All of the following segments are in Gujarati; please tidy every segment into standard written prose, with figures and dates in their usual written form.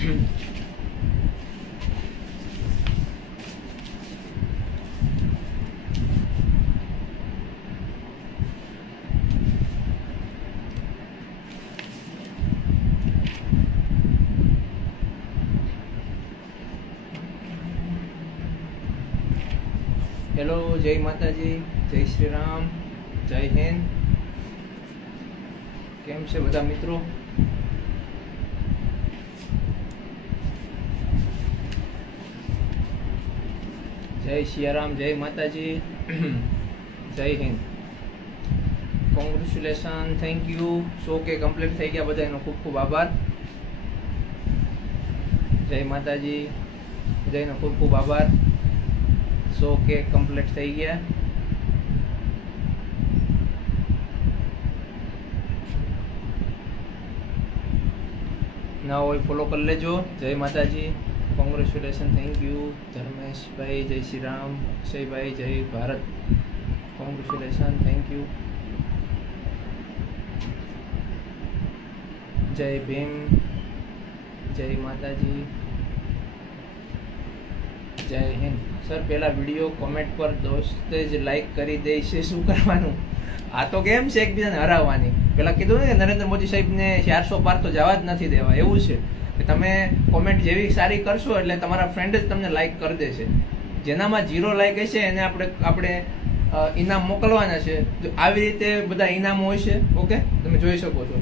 હેલો, જય માતાજી, જય શ્રી રામ, જય હિન્દ. કેમ છે બધા મિત્રો? જય સિયારામ, જય માતાજી, જય Hind. Congratulation, thank you. 100K complete થઈ ગયા, બધાનો ખૂબ ખૂબ આભાર. જય માતાજી, બધાનો ખૂબ ખૂબ આભાર. 100K કમ્પ્લીટ થઈ ગયા. ના હોય ફોલો કરી લેજો. જય માતાજી, કોંગ્રેચ્યુલેશન, થેન્ક યુ. ધર્મેશભાઈ, જય શ્રી રામ. અક્ષયભાઈ, જય Bharat, congratulation, thank you. Jai Bhim, જય માતાજી, જય હિન્દ. સર, પેલા વિડીયો કોમેન્ટ પર દોસ્તે જ લાઈક કરી દે છે, શું કરવાનું? આ તો કેમ છે એકબીજાને હરાવવાની. પેલા કીધું ને નરેન્દ્ર મોદી સાહેબને 400 પાર તો જવા જ નથી દેવા. એવું છે કે તમે કોમેન્ટ જેવી સારી કરશો એટલે તમારા ફ્રેન્ડ જ તમને લાઈક કરી દેશે. જેનામાં 0 લાઈક હશે એને આપણે ઇનામ મોકલવાના છે. આવી રીતે બધા ઇનામો હોય છે. ઓકે, તમે જોઈ શકો છો.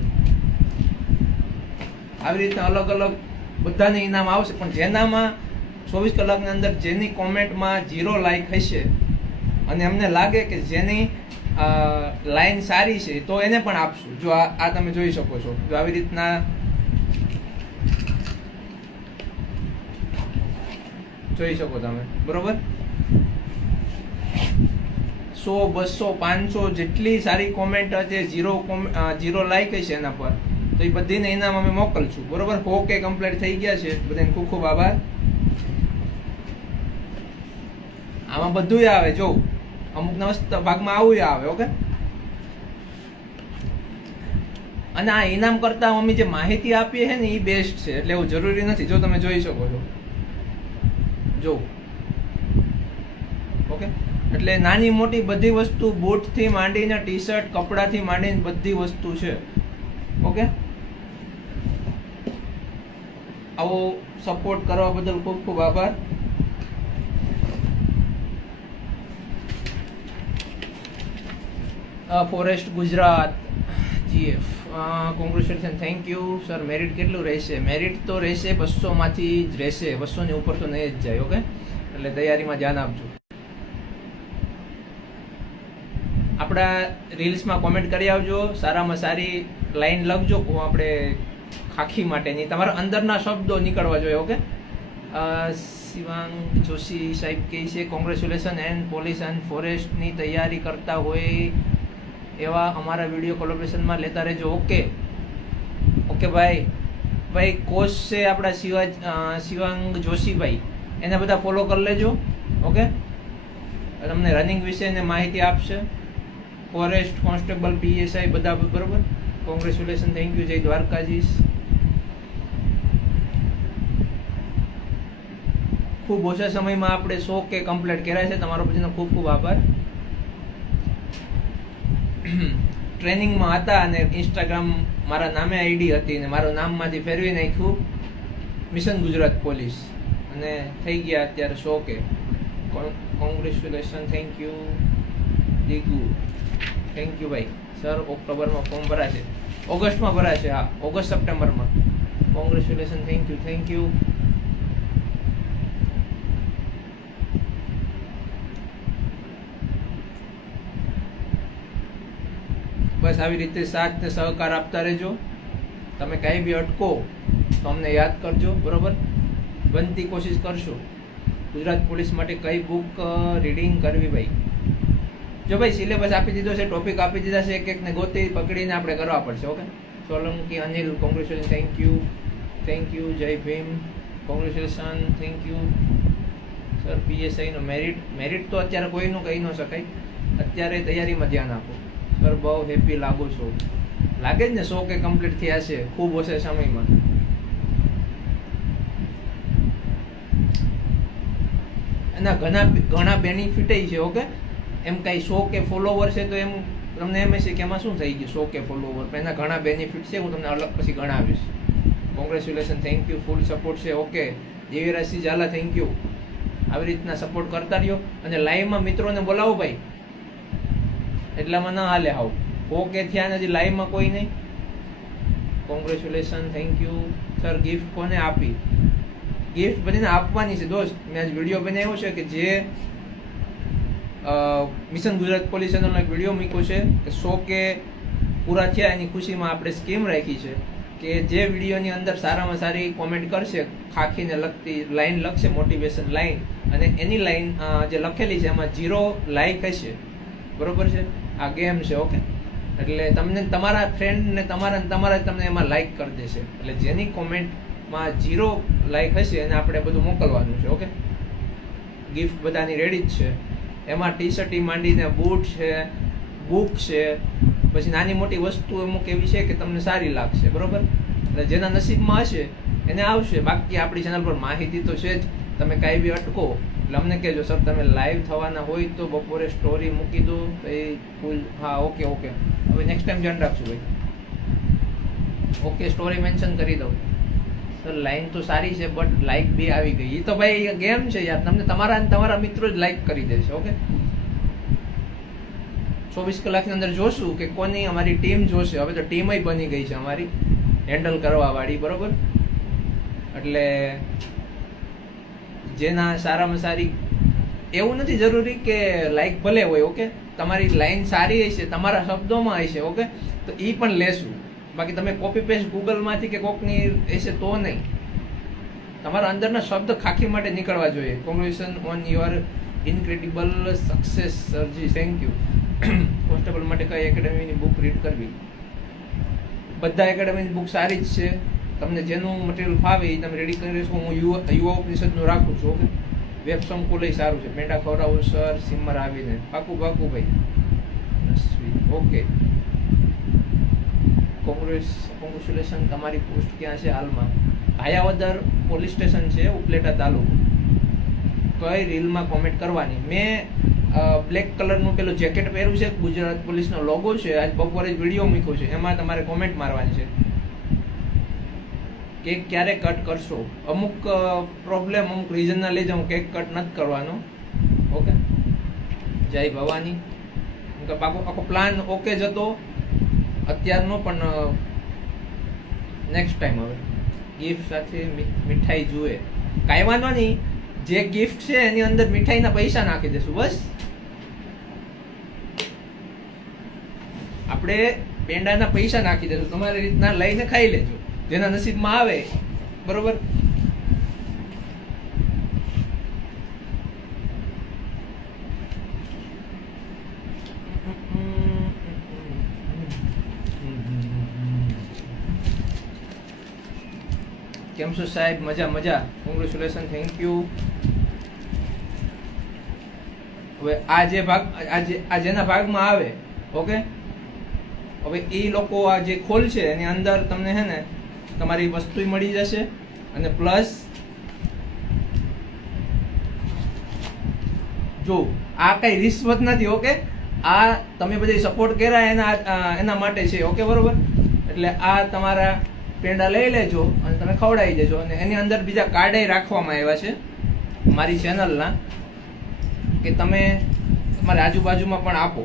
આવી રીતે અલગ અલગ બધાને ઇનામ આવશે, પણ જેનામાં 24 કલાકની અંદર જેની કોમેન્ટમાં 0 લાઈક હશે અને અમને લાગે કે જેની લાઈન સારી છે તો એને પણ આપશું. જો આ તમે જોઈ શકો છો. જો આવી રીતના જોઈ શકો તમે, બરોબર. 100, 200, 500 જેટલી સારી કોમેન્ટ છે, 0 લાઈક હશે એના પર, તો એ બધીને ઇનામ અમે મોકલશું, બરોબર. 100K કમ્પ્લીટ થઈ ગયા છે, બધાને ખૂબ ખૂબ આભાર. આમાં બધું આવે, જો અમુક ભાગમાં આવું આવે. ઓકે, અને આ ઇનામ કરતા અમે જે માહિતી આપીએ છે ને એ બેસ્ટ છે, એટલે એવું જરૂરી નથી. જો તમે જોઈ શકો છો, જો ઓકે. એટલે નાની મોટી બધી વસ્તુ, બૂટથી માંડીને ટી શર્ટ, કપડાથી માંડીને બધી વસ્તુ છે. ઓકે, આવો સપોર્ટ કરવા બદલ ખૂબ ખૂબ આભાર. Forest Gujarat, GF, congratulation, thank you. Sir, merit કેટલું રહેશે? મેરિટ તો રહેશે 200 માંથી જ રહેશે, 200 ની ઉપર તો નહીં જ જાય. ઓકે, એટલે તૈયારીમાં ધ્યાન આપજો. આપણા રીલ્સમાં કોમેન્ટ કરી આવજો, સારામાં સારી લાઈન લખજો આપણે ખાખી માટેની. તમારા અંદરના શબ્દો નીકળવા જોઈએ. ઓકે, શિવાંગ જોશી સાહેબ કહે છે કોંગ્રેચ્યુલેશન એન્ડ પોલીસ એન્ડ ફોરેસ્ટની તૈયારી કરતા હોય એવા અમારા વિડીયો કોલેબોરેશનમાં લેતા રહેજો. ઓકે ઓકે ભાઈ કોચ છે આપણા શિવાંગ જોશીભાઈ, એને બધા ફોલો કરી લેજો. ઓકે, તમને રનિંગ વિશેની માહિતી આપશે. ફોરેસ્ટ કોન્સ્ટેબલ, PSI બધા બરોબર. Congratulation, thank you. જય દ્વારકાધીશ. ખૂબ ઓછા સમયમાં આપણે 100K કમ્પ્લીટ કર્યા છે. તમારો બધાનો ખૂબ ખૂબ આભાર. ટ્રેનિંગમાં હતા અને ઇન્સ્ટાગ્રામ મારા નામે આઈડી હતી અને મારું નામમાંથી ફેરવી નાખ્યું મિશન ગુજરાત પોલીસ, અને થઈ ગયા અત્યારે 100K. Congratulation, thank you. Digu, thank you ભાઈ. સર, ઓક્ટોબરમાં ફોર્મ ભરાશે, ઓગસ્ટમાં ભરાશે. હા, ઓગસ્ટ સપ્ટેમ્બરમાં. Congratulation, thank you. બસ આવી રીતે સાથ ને સહકાર આપતા રહેજો. તમે કાંઈ બી અટકો તો અમને યાદ કરજો, બરોબર. બનતી કોશિશ કરશો. ગુજરાત પોલીસ માટે કઈ બુક રીડિંગ કરવી ભાઈ? જો ભાઈ સિલેબસ આપી દીધો છે, ટોપિક આપી દીધા છે, એક એકને ગોતી પકડીને આપણે કરવા પડશે. Okay, Solanki Anil, congratulation, thank you. Jai Bhim, congratulation, thank you. Sir, PSI નો મેરિટ તો અત્યારે કોઈનું કહી ન શકાય. અત્યારે તૈયારીમાં ધ્યાન આપો. સર, બહુ હેપી લાગો છો. લાગે જ ને 100K કમ્પ્લીટ થયા છે ખૂબ ઓછા સમયમાં. એના ઘણા ઘણા બેનિફિટ છે. ઓકે, એમ કાંઈ 100 કે ફોલોવર છે તો એમ તમને એમ હશે કે એમાં શું થઈ ગયું 100 કે ફોલોવર, પણ એના ઘણા બેનિફિટ છે, હું તમને અલગ પછી ગણાવીશ. Congratulation, thank you, full support છે. Okay, Devirajsinh Jhala, thank you. આવી રીતના સપોર્ટ કરતા રહ્યો અને લાઈવમાં મિત્રોને બોલાવો ભાઈ, એટલામાં ના હાલે હાવ. ઓકે થયા નથી, લાઈવમાં કોઈ નહીં. Congratulation, thank you sir. Gift કોને આપી? ગિફ્ટ બનીને આપવાની છે દોસ્ત. મેં આજ વિડીયો બનાવ્યો છે કે જે મિશન ગુજરાત પોલીસ ચેનલનો એક વિડીયો મૂક્યો છે કે 100 કે પૂરા થયા એની ખુશીમાં આપણે સ્કીમ રાખી છે કે જે વિડીયોની અંદર સારામાં સારી કોમેન્ટ કરશે, ખાખીને લગતી લાઈન લખશે, મોટિવેશન લાઈન, અને એની લાઈન જે લખેલી છે એમાં 0 લાઈક હશે, બરોબર છે? આ ગેમ છે. ઓકે, એટલે તમને તમારા ફ્રેન્ડને તમારા તમને એમાં લાઈક કરી દેશે. એટલે જેની કોમેન્ટમાં 0 લાઈક હશે એને આપણે બધું મોકલવાનું છે. ઓકે, ગિફ્ટ બધાની રેડી જ છે. એમાં ટી શર્ટ માંડીને બૂટ છે, બુક છે, પછી નાની મોટી વસ્તુ અમુક એવી છે કે તમને સારી લાગશે, બરોબર? એટલે જેના નસીબમાં હશે એને આવશે. બાકી આપણી ચેનલ પર માહિતી તો છે જ, તમે કાંઈ બી અટકો એટલે અમને કહેજો સર તમે લાઈવ થવાના હોય તો બપોરે સ્ટોરી મૂકી દો તો એ ફૂલ. હા, ઓકે ઓકે, હવે નેક્સ્ટ ટાઈમ ધ્યાન રાખશું ભાઈ. ઓકે, સ્ટોરી મેન્શન કરી દઉં. સર લાઈન તો સારી છે બટ લાઈક બી આવી ગઈ. એ તો ભાઈ ગેમ છે યાર, તમને તમારા મિત્રો જ લાઈક કરી દેશે. ઓકે, 24 કલાકની અંદર જોશું કે કોની અમારી ટીમ જોશે. હવે તો ટીમ બની ગઈ છે અમારી હેન્ડલ કરવા વાળી, બરોબર? એટલે જેના સારામાં સારી, એવું નથી જરૂરી કે લાઈક ભલે હોય. ઓકે, તમારી લાઈન સારી હશે, તમારા શબ્દોમાં હશે, ઓકે, તો એ પણ લેશું. બાકી તમે કોપી પેસ્ટ ગૂગલમાંથી કે કોકની હશે તો નહીં. તમારા અંદરના શબ્દ ખાખી માટે નીકળવા જોઈએ. Congratulation on your incredible success sir ji, thank you. Constable માટે કઈ એકેડેમીની બુક રીડ કરવી? બધા એકેડેમીની બુક સારી જ છે. તમને જેનું મટીરિયલ ફાવે એ તમે રેડી કરી રહેશો. હું યુવા ઉપનિષદનું રાખું છું. ઓકે, વેબ સંકુલ સારું છે. પેંડા ખવડાવું સર સિમર આવીને. પાકું ભાઈ. Okay, congratulation. તમારી પોસ્ટ ક્યાં છે હાલમાં? ભાયાવદર પોલીસ સ્ટેશન છે, ઉપલેટા તાલુકો. કઈ રીલમાં કોમેન્ટ કરવાની? મેં બ્લેક કલરનું પેલું જેકેટ પહેર્યું છે, ગુજરાત પોલીસનો લોગો છે. આજ બપોરે જ વિડીયો મૂક્યો છે, એમાં તમારે કોમેન્ટ મારવાની છે. કેક ક્યારે કટ કરશો? અમુક પ્રોબ્લેમ, અમુક રીઝનના લીધે હું કેક કટ નથી કરવાનો. ઓકે, જય ભવાની. આખો પ્લાન ઓકે જ હતો અત્યારનો, પણ નેક્સ્ટ ટાઈમ હવે ગિફ્ટ સાથે મીઠાઈ જુએ. કાંઈ વાંધો નહીં, જે ગિફ્ટ છે એની અંદર મીઠાઈના પૈસા નાખી દેશું બસ. આપણે પેંડાના પૈસા નાખી દેશું, તમારી રીતના લઈને ખાઈ લેજો, જેના નસીબમાં આવે, બરોબર? કેમ છો સાહેબ? મજા. Congratulation, thank you. હવે આ જે ભાગ આ જેના ભાગમાં આવે, ઓકે, હવે એ લોકો આ જે ખોલ છે એની અંદર તમને છે ને તમારી વસ્તુ મળી જશે, અને પ્લસ જો આ કઈ રિશ્વત નથી. ઓકે, આ તમે બધી સપોર્ટ કર્યા એના માટે છે. ઓકે, બરોબર? એટલે આ તમારા પેંડા લઈ લેજો અને તમે ખવડાવી દેજો. અને એની અંદર બીજા કાર્ડે રાખવામાં આવ્યા છે મારી ચેનલના, કે તમે તમારી આજુબાજુમાં પણ આપો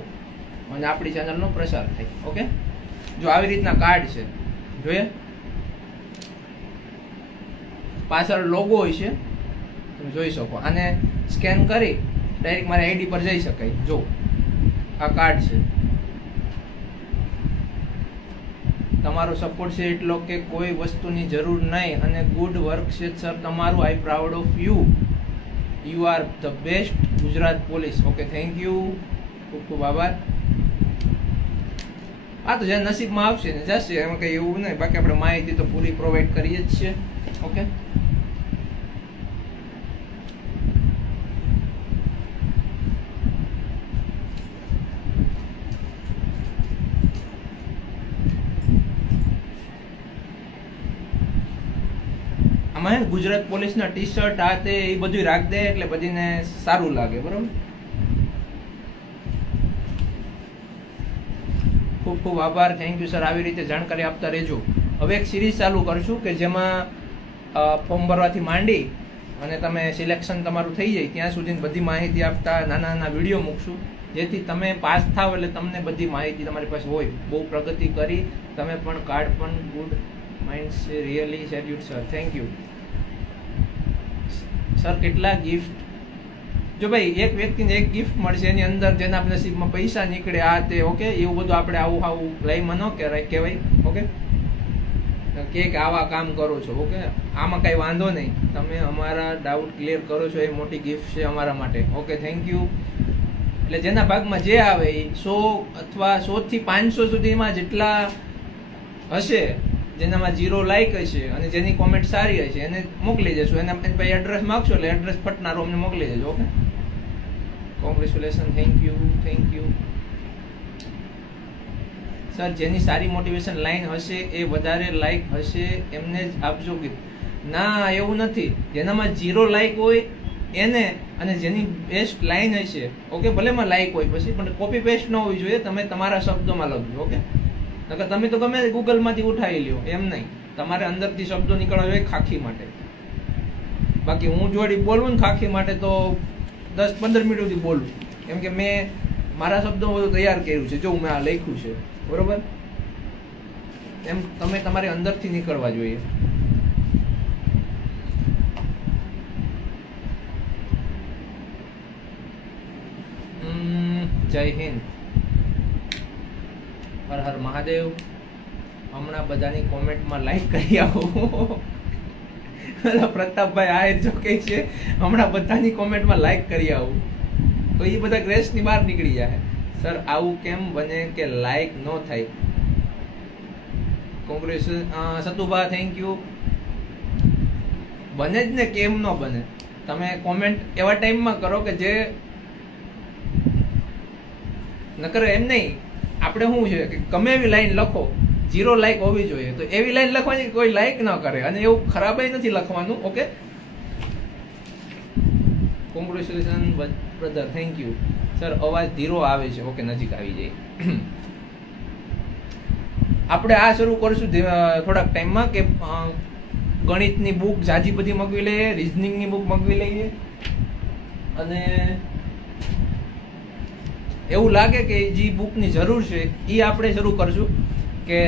અને આપણી ચેનલનો પ્રસાર થાય. ઓકે, જો આવી રીતના કાર્ડ છે, જોઈએ પાછળ લોગો હોય છે, તમે જોઈ શકો. આને સ્કેન કરી ડાયરેક્ટ મારી આઈડી પર જઈ શકાય. જો આ કાર્ડ છે, તમારો સપોર્ટ છે એટલો કે કોઈ વસ્તુની જરૂર નહીં, અને ગુડ વર્ક છે સર તમારું. આઈ proud of you. You are the best Gujarat police. Okay, thank you, ખૂબ ખૂબ આભાર. આ તો જ્યાં નસીબમાં આવશે ને જશે, એમાં કંઈ એવું નહીં. બાકી આપણે માહિતી તો પૂરી પ્રોવાઈડ કરીએ જ છીએ. ઓકે, આમાં હે ને ગુજરાત પોલીસના ટી શર્ટ આ તે એ બધું રાખ દે એટલે બધીને સારું લાગે, બરોબર. ખૂબ ખૂબ આભાર, થેન્ક યુ સર. આવી રીતે જાણકારી આપતા રહેજો. હવે એક સિરીઝ ચાલુ કરશું કે જેમાં ફોર્મ ભરવાથી માંડી અને તમે સિલેક્શન તમારું થઈ જાય ત્યાં સુધી બધી માહિતી આપતા નાના નાના વિડીયો મૂકશું, જેથી તમે પાસ થાવ એટલે તમને બધી માહિતી તમારી પાસે હોય. બહુ પ્રગતિ કરી તમે પણ, કાર્ડ પણ ગુડ માઇન્ડ છે, really salute sir, thank you sir. કેટલા ગિફ્ટ? જો ભાઈ એક વ્યક્તિને એક ગિફ્ટ મળશે, એની અંદર જેના નસીબમાં પૈસા નીકળે આ તે, ઓકે. એવું બધું આપણે આવું લાઈમાં ન કહેવાય, ઓકે. કે આવા કામ કરો છો, ઓકે. આમાં કઈ વાંધો નહીં, તમે અમારા ડાઉટ ક્લિયર કરો છો એ મોટી ગિફ્ટ છે અમારા માટે, ઓકે. Thank you. એટલે જેના ભાગમાં જે આવે એ 100 અથવા 100 થી 500 સુધીમાં જેટલા હશે, જેનામાં 0 લાઈક હશે અને જેની કોમેન્ટ સારી હશે એને મોકલી દેશું. એને ભાઈ એડ્રેસ માગશો એટલે એડ્રેસ ફટનારો અમને મોકલી દેજો, okay. Congratulation, thank you, thank you sir. જેની સારી મોટિવેશન લાઈન હશે એ વધારે લાઈક હશે એમને જ આપજો ગિફ્ટ. ના, એવું નથી. જેનામાં 0 લાઈક હોય એને, અને જેની બેસ્ટ લાઈન હશે, ઓકે, ભલેમાં લાઈક હોય પછી પણ કોપી પેસ્ટ ન હોવી જોઈએ. તમે તમારા શબ્દોમાં લખજો, ઓકે. નકર તમે તો ગમે ગૂગલમાંથી ઉઠાવી લ્યો, એમ નહીં. તમારે અંદરથી શબ્દો નીકળવા જોઈએ ખાખી માટે. બાકી હું જોડી બોલું ને ખાખી માટે તો 10-15 મિનિટ સુધી બોલું, કેમ કે મેં મારા શબ્દો બધું તૈયાર કર્યું છે. જો મેં આ લખ્યું છે, બરોબર. એમ તમે તમારે અંદરથી નીકળવા જોઈએ. જય હિન્દ, હર હર મહાદેવ. હમણાં બધાની કોમેન્ટમાં લાઈક કરી આવો. પ્રતાપભાઈ આહિર જો કે છે હમણાં બધાની કોમેન્ટમાં લાઈક કરી આવું, તો એ બધા ગ્રેસની બહાર નીકળી જાય. સર આવું કેમ બને કે લાઈક ન થાય? Congratulation Satubha, thank you. બને જ ને, કેમ ન બને? તમે કોમેન્ટ એવા ટાઈમમાં કરો કે જે નકર એમ નહીં. આપણે શું છે કે ગમે એવી લાઈન લખો, 0 લાઈક હોવી જોઈએ, તો એવી લાઈન લખવાની કોઈ લાઈક ન કરે, અને એવું ખરાબ નથી લખવાનું, okay. Congratulation brother, thank you sir. અવાજ ધીરો આવે છે, ઓકે, નજીક આવી જાય. આપણે આ શરૂ કરીશું થોડાક ટાઈમમાં કે ગણિતની બુક જાજી બધી મગવી લઈએ, રિઝનિંગની બુક મગવી લઈએ, અને એવું લાગે કે જે બુકની જરૂર છે એ આપણે શરૂ કરશું. કે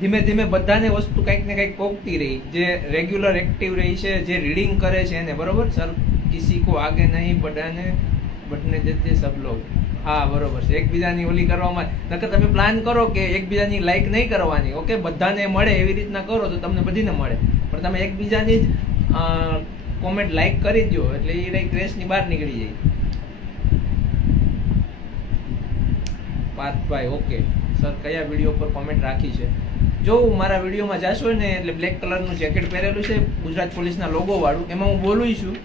ધીમે ધીમે બધાને વસ્તુ કંઈક ને કંઈક પોગતી રહી, જે રેગ્યુલર એક્ટિવ રહી છે, જે રીડિંગ કરે છે એને, બરોબર. સર કિસી કો આગે નહીં બઢને દેતે સબ લોગ. હા, બરોબર છે. એકબીજાની ઓલી કરવામાં, નકર તમે પ્લાન કરો કે એકબીજાની લાઈક નહીં કરવાની, ઓકે, બધાને મળે એવી રીતના કરો તો તમને બધીને મળે. પણ તમે એકબીજાની જ કોમેન્ટ લાઈક કરી દો એટલે એ લાઈક રેસની બહાર નીકળી જાય. પાર્થભાઈ, ઓકે સર. કયા વિડીયો પર કોમેન્ટ રાખી છે? જો મારા વિડીયોમાં જાશો ને એટલે બ્લેક કલરનું જેકેટ પહેરેલું છે ગુજરાત પોલીસના લોગો વાળું, એમાં હું બોલું છું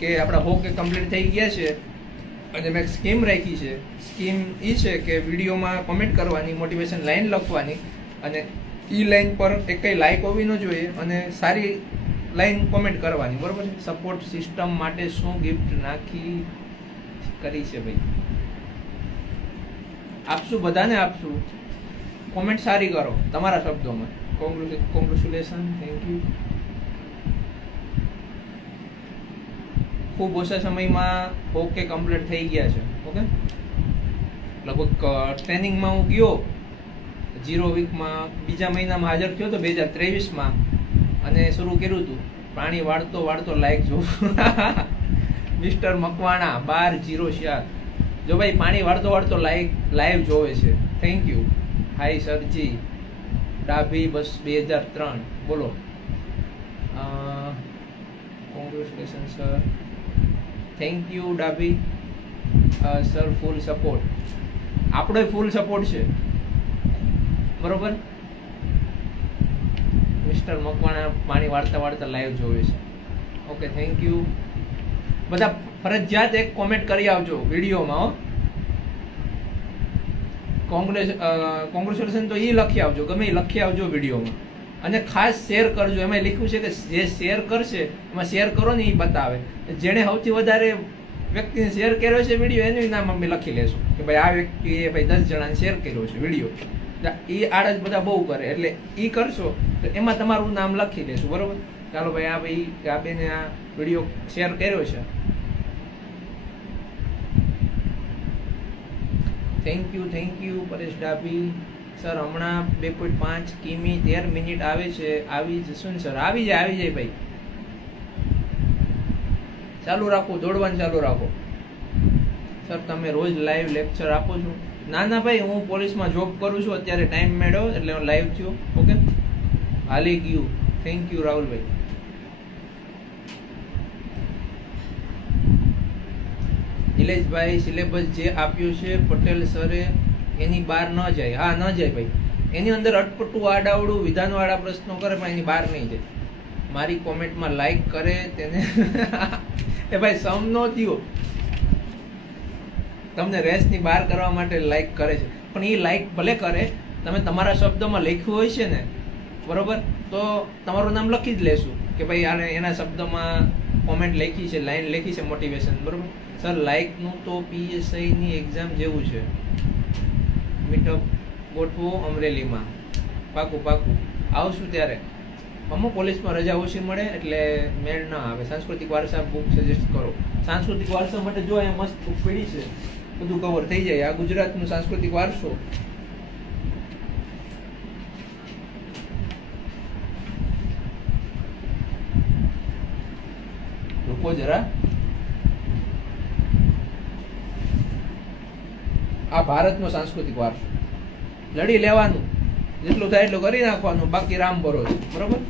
કે આપણા 100K કમ્પ્લીટ થઈ ગયા છે અને મેં સ્કીમ રાખી છે. સ્કીમ એ છે કે વિડીયોમાં કોમેન્ટ કરવાની, મોટિવેશન લાઈન લખવાની, અને એ લાઈન પર એકઈ લાઈક હોવી ન જોઈએ, અને સારી લાઈન કોમેન્ટ કરવાની, બરોબર છે. સપોર્ટ સિસ્ટમ માટે શું ગિફ્ટ નાખી કરી છે ભાઈ? આપશું, બધાને આપશું. કોમેન્ટ સારી કરો તમારા શબ્દોમાં. Congratulation, thank you. ખૂબ ઓછા સમયમાં ઓકે કમ્પ્લીટ થઈ ગયા છે, ઓકે. લગભગ ટ્રેનિંગમાં હું ગયો 0 વીકમાં, બીજા મહિનામાં હાજર થયો તો 2023માં, અને શરૂ કર્યું હતું પાણી વાળતો વાળતો લાઈક જોવું. મિસ્ટર મકવાણા 1204. જો ભાઈ પાણી વાળતો વાળતો લાઈવ જોવે છે, થેન્ક યુ. હાય સરજી ડાભી બસ 2003. બોલો. Congratulation sir, thank you Dabhi sir. Full support, આપણો ફૂલ સપોર્ટ છે, બરોબર. મિસ્ટર મકવાણા પાણી વાળતા વાળતા લાઈવ જોવે છે, ઓકે, થેન્ક યુ. બધા ફરજિયાત એક કોમેન્ટ કરી આવજો વિડીયોમાં, હો. કોંગ્રેચ્યુલેશન તો એ લખી આવજો, ગમે એ લખી આવજો વિડીયોમાં. અને ખાસ શેર કરજો. એમાં લખ્યું છે કે જે શેર કરશે એમાં શેર કરો ને એ બતાવે. જેણે સૌથી વધારે વ્યક્તિને શેર કર્યો છે વિડીયો, એનું નામ અમે લખી લેશું કે ભાઈ આ વ્યક્તિએ ભાઈ 10 જણાને શેર કર્યો છે વિડીયો. એ આડજ બધા બહુ કરે, એટલે એ કરશો તો એમાં તમારું નામ લખી લેશું. બરોબર? ચાલો ભાઈ, આ ભાઈ આ બેને આ વિડીયો શેર કર્યો છે. Thank you Paresh Dabhi sir. હમણાં 2.5 કિમી 13 મિનિટ આવે છે. આવી જશું ને સર? આવી જાય ભાઈ. ચાલુ રાખો, દોડવાનું ચાલુ રાખો. સર તમે રોજ લાઈવ લેક્ચર આપો છો? ના ભાઈ, હું પોલીસમાં જોબ કરું છું અત્યારે, ટાઈમ મેળવ્યો એટલે હું લાઈવ થયો. ઓકે, હાલી ગયું. Thank you Rahulbhai. Nileshbhai, syllabus જે આપ્યું છે પટેલ સરે એની બહાર ન જાય. હા, ન જાય ભાઈ. એની અંદર અટપટું આડાવડું વિધાનવાળા પ્રશ્નો કરે પણ એની બહાર નહીં જાય. મારી કોમેન્ટમાં લાઈક કરે તેને એ ભાઈ સમ નો થયો. તમને રેસની બહાર કરવા માટે લાઈક કરે છે, પણ એ લાઈક ભલે કરે, તમે તમારા શબ્દોમાં લખ્યું હોય છે ને, બરોબર, તો તમારું નામ લખી જ લેશું કે ભાઈ આને એના શબ્દોમાં કોમેન્ટ લખી છે, લાઈન લખી છે મોટિવેશન. બરોબર સર, લાઈકનું તો PSIની એક્ઝામ જેવું છે. મીટઅપ ગોઠવો અમરેલીમાં. પાકું આવશું ત્યારે. અમુક પોલીસમાં રજા ઓછી મળે એટલે મેળ ના આવે. સાંસ્કૃતિક વારસા બુક સજેસ્ટ કરો. સાંસ્કૃતિક વારસા માટે જો અહીંયા મસ્ત બુક પડી છે, બધું કવર થઈ જાય. આ ગુજરાતનું સાંસ્કૃતિક વારસો. રૂકો જરા. આ ભારતનો સાંસ્કૃતિક વારસો. લડી લેવાનું, જેટલું થાય એટલું કરી નાખવાનું, બાકી રામ ભરોસે. બરોબર?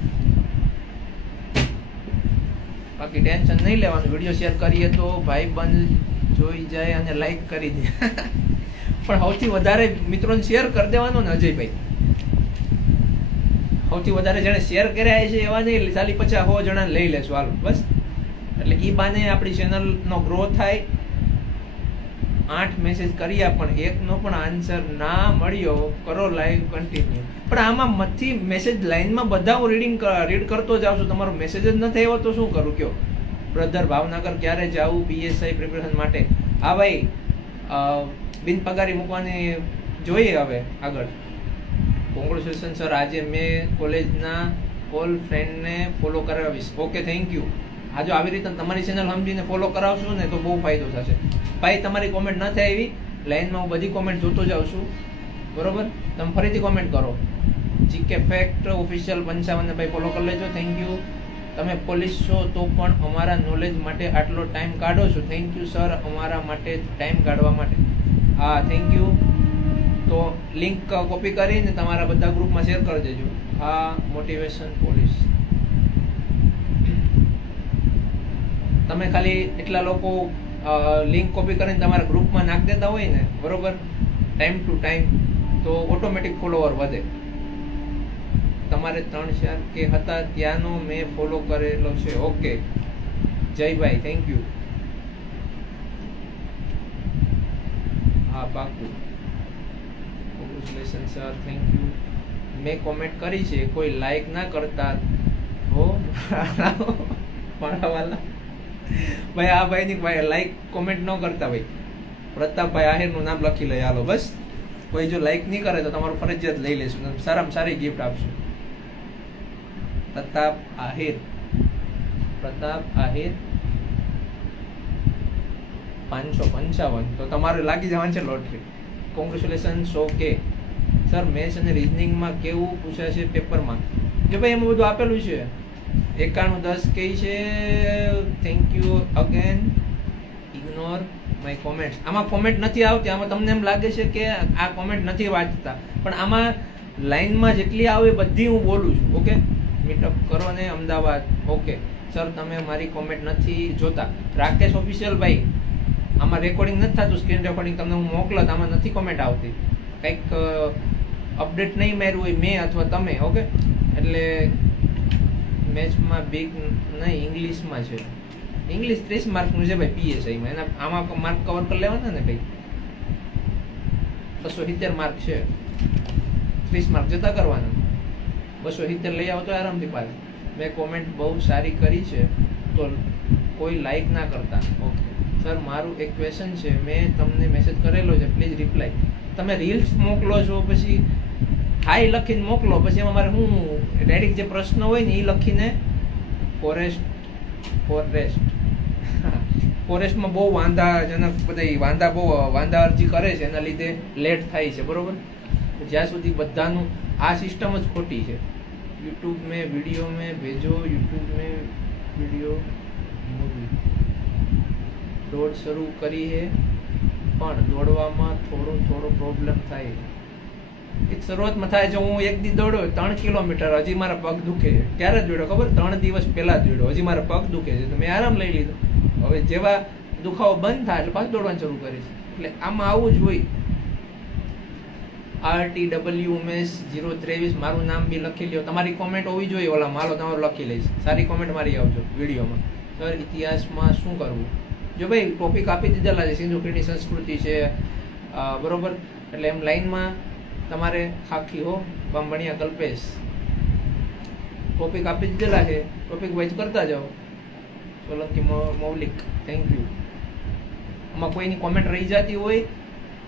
બાકી ટેન્શન નહીં લેવાનું. વિડીયો શેર કરીએ તો ભાઈ બંધ જોઈ જાય અને લાઈક કરી દે. પણ સૌથી વધારે મિત્રોને શેર કરી દેવાનો ને અજયભાઈ. સૌથી વધારે જેને શેર કર્યા છે એવા નહીં, ખાલી 50-100 જણાને લઈ લેશું. હાલો બસ. એટલે એ બાને આપણી ચેનલનો ગ્રો થાય. 8 મેસેજ કર્યા પણ એકનો પણ આન્સર ના મળ્યો. કરો લાઈવ કન્ટિન્યુ. પણ આમાં મથી મેસેજ લાઈનમાં બધા હું રીડ કરતો જાઉં છું. તમારો મેસેજ જ નથી આવ્યો તો શું કરું કયો? બ્રધર ભાવનગર ક્યારે જાવું PSI પ્રિપરેશન માટે? હા ભાઈ, બિન પગારી મૂકવાની જોઈએ હવે આગળ. Congratulation sir. આજે મેં કોલેજના ઓલ ફ્રેન્ડને ફોલો કરાવીશ. Okay, thank you. હા, જો આવી રીતે તમારી ચેનલ સમજીને ફોલો કરાવશો ને તો બહુ ફાયદો થશે. ભાઈ તમારી કોમેન્ટ નથી આવી, લાઈનમાં હું બધી કોમેન્ટ જોતો જાઉં છું. બરોબર? તમે ફરીથી કોમેન્ટ કરો. GK ફેક્ટ ઓફિશિયલ 55 ભાઈ ફોલો કરી લેજો. Thank you. તમે પોલીસ છો તો પણ અમારા નોલેજ માટે આટલો ટાઈમ કાઢો છો. થેન્ક યુ સર, અમારા માટે ટાઈમ કાઢવા માટે. હા, થેન્ક યુ. તો લિંક કોપી કરીને તમારા બધા ગ્રુપમાં શેર કરી દેજો. હા, મોટિવેશન પોલીસ. તમે ખાલી એટલા લોકો લિંક કોપી કરીને તમારા ગ્રુપમાં નાખી દેતા હોય ને, બરોબર, ટાઈમ ટુ ટાઈમ, તો ઓટોમેટિક ફોલોવર વધે. તમારે 3-4 કે હતા ત્યાંનો મેં ફોલો કરેલો છે. Okay Jaybhai, thank you. હા, પાકું. Congratulation sir, thank you. મેં કોમેન્ટ કરી છે, કોઈ લાઈક ના કરતા હો મારા વાલા. ભાઈ આ ભાઈની ભાઈ લાઈક કોમેન્ટ ન કરતા ભાઈ. પ્રતાપભાઈ આહિરનું નામ લખી લઈએ. હાલો બસ. કોઈ જો લાઈક નહીં કરે તો તમારું ફરજિયાત લઈ લેશું, સારામાં સારી ગિફ્ટ આપશું. પ્રતાપ આહિર 555. તો તમારે લાગી જવાનું છે lottery. Congratulation. Okay sir, maths અને રિઝનિંગમાં કેવું પૂછાશે પેપરમાં? જો ભાઈ એમાં બધું આપેલું છે. 91-10 કહે છે. Thank you again. Ignore my comments. આમાં કોમેન્ટ નથી આવતી. આમાં તમને એમ લાગે છે કે આ કોમેન્ટ નથી વાંચતા, પણ આમાં લાઈનમાં જેટલી આવે બધી હું બોલું છું. ઓકે, મીટઅપ કરો ને અમદાવાદ. ઓકે સર, તમે મારી કોમેન્ટ નથી જોતા. રાકેશ ઓફિશિયલ ભાઈ, આમાં રેકોર્ડિંગ નથી થતું, સ્ક્રીન રેકોર્ડિંગ તમને હું મોકલત, આમાં નથી કોમેન્ટ આવતી. કંઈક અપડેટ નહીં માર્યું હોય મેં અથવા તમે. ઓકે, એટલે મેથ્સમાં બિગ નહીં, ઇંગ્લિશમાં છે. ઇંગ્લિશ 30 માર્કનું છે ભાઈ PSIમાં. એના આમાં માર્ક કવર કરી લેવાના ને ભાઈ. 270 માર્ક છે, 30 માર્ક જતા કરવાના. 270 લઈ આવો તો આરામથી પાસ. મેં કોમેન્ટ બહુ સારી કરી છે તો કોઈ લાઈક ના કરતા. ઓકે સર, મારું એક ક્વેશ્ચન છે, મેં તમને મેસેજ કરેલો છે, પ્લીઝ રિપ્લાય. તમે રીલ્સ મોકલો છો, પછી હાઈ લખીને મોકલો, પછી એમાં મારે હું ડાયરેક્ટ જે પ્રશ્ન હોય ને એ લખીને ફોરેસ્ટમાં બહુ વાંધાજનક બધા વાંધા અરજી કરે છે, એના લીધે લેટ થાય છે, બરોબર. જ્યાં સુધી બધાનું આ સિસ્ટમ જ ખોટી છે. यूट्यूब में वीडियो में भेजो, यूट्यूब में वीडियो मूवी દોડ શરૂ કરી છે પણ દોડવામાં થોડો પ્રોબ્લેમ થાય. એક શરૂઆતમાં થાય છે, હું એક દી દોડ્યો 3 કિલોમીટર, હજી મારા પગ દુખે છે. ક્યારે દોડ્યો ખબર? 3 દિવસ પહેલા દોડ્યો, હજી મારા પગ દુખે છે, તો મેં આરામ લઈ લીધો. હવે જેવા દુખાવો બંધ થાય એટલે પાછું દોડવાનું શરૂ કરીશ. એટલે આમાં આવું જ હોય. RTW ઉમેશ 023 મારું નામ બી લખી લ્યો. તમારી કોમેન્ટ હોવી જોઈએ, ઓલા માલો તમારું લખી લઈશ. સારી કોમેન્ટ મારી આવજો વિડીયોમાં. સર, ઇતિહાસમાં શું કરવું? જો ભાઈ ટોપિક આપી દીધેલા છે, સિંધુ ખીણની સંસ્કૃતિ છે, બરોબર. એટલે એમ લાઈનમાં તમારે ખાખી હો બાંભણિયા કલ્પેશ ટોપિક આપી દીધેલા છે, ટોપિક વાઇઝ કરતા જાઓ. સોલંકી મૌલિક, થેન્ક યુ. આમાં કોઈની કોમેન્ટ રહી જતી હોય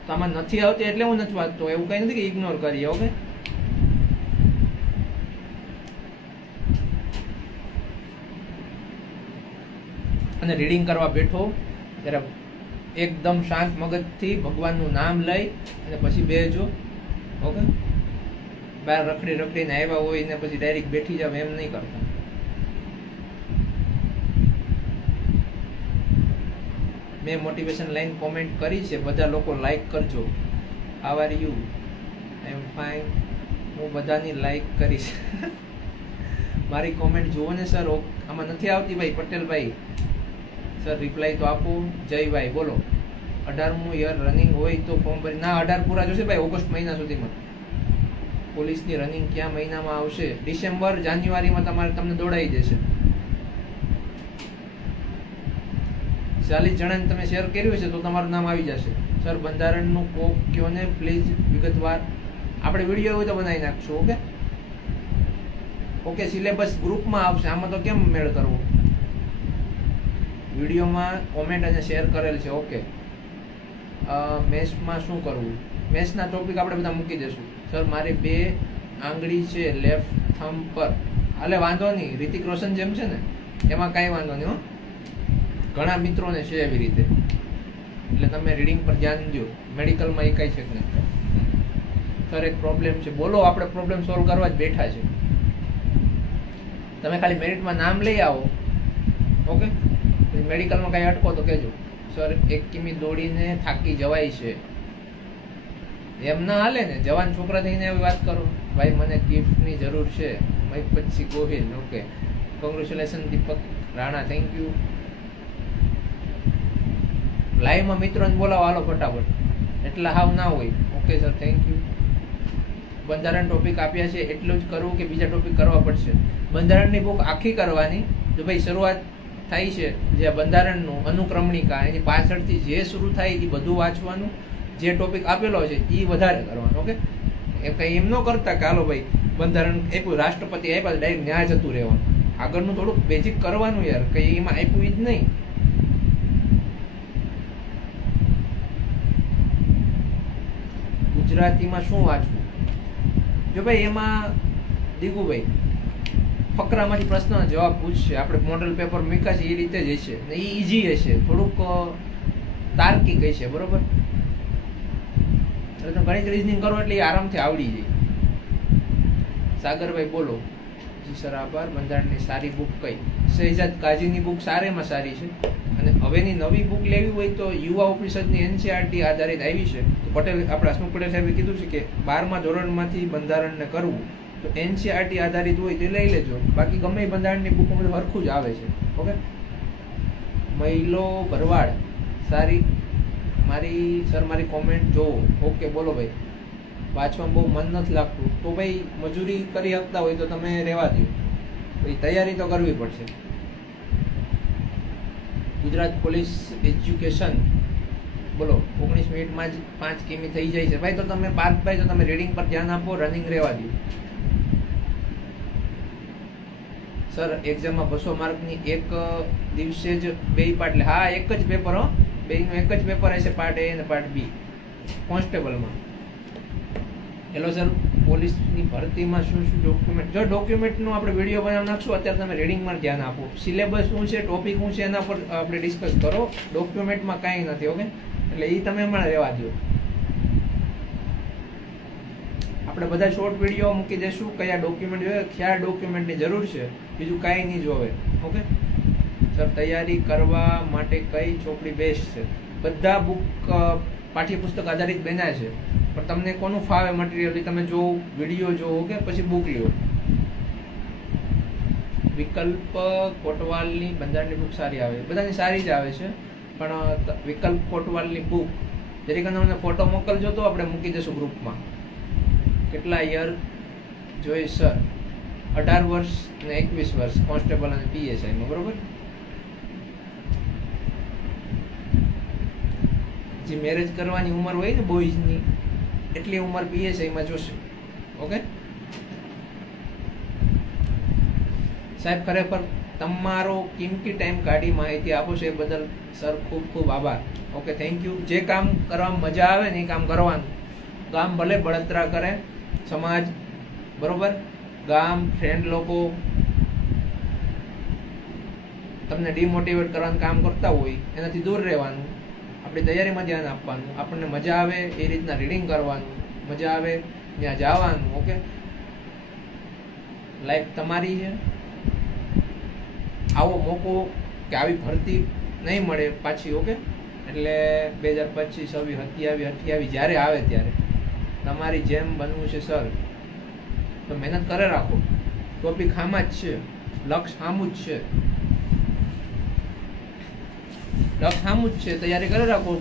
તો આમાં નથી આવતી એટલે હું નથી વાંચતો, એવું કંઈ નથી કે ઇગ્નોર કરીએ. ઓકે, અને રીડિંગ કરવા બેઠો ત્યારે એકદમ શાંત મગજથી ભગવાનનું નામ લઈ અને પછી બેસજો. ઓકે, બહાર રખડીને આવ્યા હોય ને પછી ડાયરેક્ટ બેઠી જાવ એમ નહીં કરતા. મેં મોટિવેશન લાઈન કોમેન્ટ કરી છે, બધા લોકો લાઈક કરજો. How are you? I am fine. હું બધાની લાઈક કરીશ. મારી કોમેન્ટ જુઓ ને સર. આમાં નથી આવતી ભાઈ પટેલભાઈ. સર રિપ્લાય તો આપો. જયભાઈ બોલો. 18મું યર રનિંગ હોય તો ફોર્મ ભરી ના 18 પૂરા જોશે ભાઈ, ઓગસ્ટ મહિના સુધીમાં. પોલીસની રનિંગ કયા મહિનામાં આવશે? ડિસેમ્બર જાન્યુઆરીમાં તમને દોડાઈ જશે. 40 જણાને તમે શેર કર્યું છે તો તમારું નામ આવી જશે. સર, બંધારણનું કોક કયો ને પ્લીઝ વિગતવાર. આપણે વિડીયો હોય તો બનાવી નાખશું. ઓકે ઓકે, સિલેબસ ગ્રુપમાં આવશે. આમાં તો કેમ મેળ કરવો? વિડીયોમાં કોમેન્ટ અને શેર કરેલ છે. ઓકે, મેથ્સમાં શું કરવું? મેથ્સના ટોપિક આપણે બધા મૂકી દઈશું. સર, મારે 2 આંગળી છે લેફ્ટ થંબ પર. હાલે વાંધો નહીં, રિતિક રોશન જેમ છે ને એમાં કાંઈ વાંધો નહીં. હો, ઘણા મિત્રોને છે એવી રીતે. એટલે તમે રીડિંગ પર ધ્યાન દો. મેડિકલમાં એ કઈ છે કે નહીં. સર, એક પ્રોબ્લેમ છે. બોલો, આપણે પ્રોબ્લેમ સોલ્વ કરવા જ બેઠા છે. તમે ખાલી મેરિટમાં નામ લઈ આવો. ઓકે, મેડિકલમાં કાંઈ અટકો તો કહેજો. સર, 1 કિમી દોડીને થાકી જવાય છે, એમ ના હાલે ને. જવાન છોકરા થઈને એવી વાત કરો. ભાઈ, મને ગિફ્ટની જરૂર છે. મૈક પછી Gohil. Okay, congratulation Deepak Rana, thank you. લાઈવમાં મિત્રોને બોલાવો, હાલો ફટાફટ. એટલા હાવ ના હોય. Okay sir, thank you. બંધારણ ટોપિક આપ્યા છે એટલું જ કરવું કે બીજા ટોપિક કરવા પડશે? બંધારણની બુક આખી કરવાની. જો ભાઈ શરૂઆત થાય છે જે બંધારણનું અનુક્રમણિકા, એની પાછળથી જે શરૂ થાય એ બધું વાંચવાનું. જે ટોપિક આપેલો છે એ વધારે કરવાનો. ઓકે, એ કંઈ એમ ન કરતા કે હાલો ભાઈ બંધારણ આપ્યું, રાષ્ટ્રપતિ આપ્યા, ડાયરેક્ટ ન્યાય જતું રહેવાનું. આગળનું થોડુંક બેઝિક કરવાનું યાર. કંઈ એમાં આપ્યું જ નહીં. ગુજરાતીમાં શું વાંચવું? જો ભાઈ એમાં દીગુભાઈ ફકરામાંથી પ્રશ્નનો જવાબ પૂછશે. આપણે મોડલ પેપર મૂક્યા છે એ રીતે જ હશે ને. એ ઇઝી હશે, થોડુંક તાર્કિક હશે, બરોબર. એટલે તમે ગણિત રીઝનિંગ કરો એટલે આરામથી આવડી જાય. સાગરભાઈ બોલો. જી સર, આભાર. બંધારણની સારી બુક કઈ? શહેજાદ કાઝીની બુક સારામાં સારી છે. અને હવેની નવી બુક લેવી હોય તો યુવા ઉપનિષદની NCERT આધારિત આવી છે. તો પટેલ, આપણા હસમુખ પટેલ સાહેબે કીધું છે કે 12મા ધોરણમાંથી બંધારણને કરવું, તો NCERT આધારિત હોય તો લઈ લેજો. બાકી ગમે એ બંધારણની બુકમાં બધું સરખું જ આવે છે. ઓકે, મહિલો ભરવાડ, સારી મારી કોમેન્ટ જોવો. ઓકે, બોલો ભાઈ. વાંચવામાં બહુ મન નથી લાગતું તો ભાઈ મજૂરી કરી શકતા હોય તો તમે રહેવા દો. ભાઈ તૈયારી તો કરવી પડશે. ગુજરાત પોલીસ એજ્યુકેશન બોલો. 19 મિનિટમાં જ 5 કિમી થઈ જાય છે ભાઈ. તો તમે પાર્થભાઈ, તો તમે રીડિંગ પર ધ્યાન આપો, રનિંગ રહેવા દો. સર એક્ઝામમાં 200 માર્કની એક દિવસે જ 2 પાર્ટ લે? હા, એક જ પેપર હો, બેયનું એક જ પેપર હશે, પાર્ટ એ અને પાર્ટ બી કોન્સ્ટેબલમાં. હેલો સર, પોલીસની ભરતીમાં શું શું ડોક્યુમેન્ટ? જો ડોક્યુમેન્ટનું આપણે વિડીયો બનાવી નાખશું, અત્યારે તમે રીડિંગમાં ધ્યાન આપો. સિલેબસ શું છે, ટોપિક શું છે, એના પર આપણે ડિસ્કસ કરો. ડોક્યુમેન્ટમાં કાંઈ નથી. ઓકે, એટલે એ તમે હમણાં રહેવા દો. આપણે બધા શોર્ટ વિડીયો મૂકી દઈશું, કયા ડોક્યુમેન્ટ જોઈએ, કયા ડોક્યુમેન્ટની જરૂર છે, બીજું કાંઈ નહીં જોવે. ઓકે સર, તૈયારી કરવા માટે કઈ ચોપડી બેસ્ટ છે? બધા બુક પાઠ્યપુસ્તક આધારિત બન્યા છે, પણ તમને કોનું ફાવે મટીરિયલ તમે જો વિડીયો જોવો કે પછી બુક લ્યો. વિકલ્પ કોટવાલની બંધારણની બુક સારી આવે? બધાની સારી જ આવે છે, પણ વિકલ્પ કોટવાલની બુક જરીક અમને ફોટો મોકલજો તો આપણે મૂકી દઈશું ગ્રુપમાં. કેટલા યર જોઈ સર? 18 વર્ષ અને 21 વર્ષ કોન્સ્ટેબલ અને પીએસઆઈમાં. બરોબર. જે મેરેજ કરવાની ઉંમર હોય ને બોયઝની, એટલી ઉંમર પીએસઆઈમાં જોશે. ઓકે સાહેબ, ખરેખર તમારો કિંમતી ટાઈમ કાઢી માહિતી આપો છો એ બદલ સર ખૂબ ખૂબ આભાર. Okay, thank you. જે કામ કરવામાં મજા આવે ને એ કામ કરવાનું. ગામ ભલે બળતરા કરે, સમાજ બરોબર, ગામ, ફ્રેન્ડ લોકો તમને ડિમોટિવેટ કરવાનું કામ કરતા હોય એનાથી દૂર રહેવાનું. આપણી તૈયારીમાં ધ્યાન આપવાનું. આપણને મજા આવે એ રીતના રીડિંગ કરવાનું, મજા આવે ત્યાં જવાનું. ઓકે, લાઈફ તમારી છે. આવો મોકો કે આવી ભરતી નહીં મળે પાછી. ઓકે, એટલે 2025, 26, 27, 28 જ્યારે આવે ત્યારે તમારી જેમ બનવું છે સર, તો મહેનત કરે રાખો. ટોપિક આમાં જ છે, લક્ષ સામું જ છે, લક્ષ સામું જ છે. તૈયારી કરી રાખો.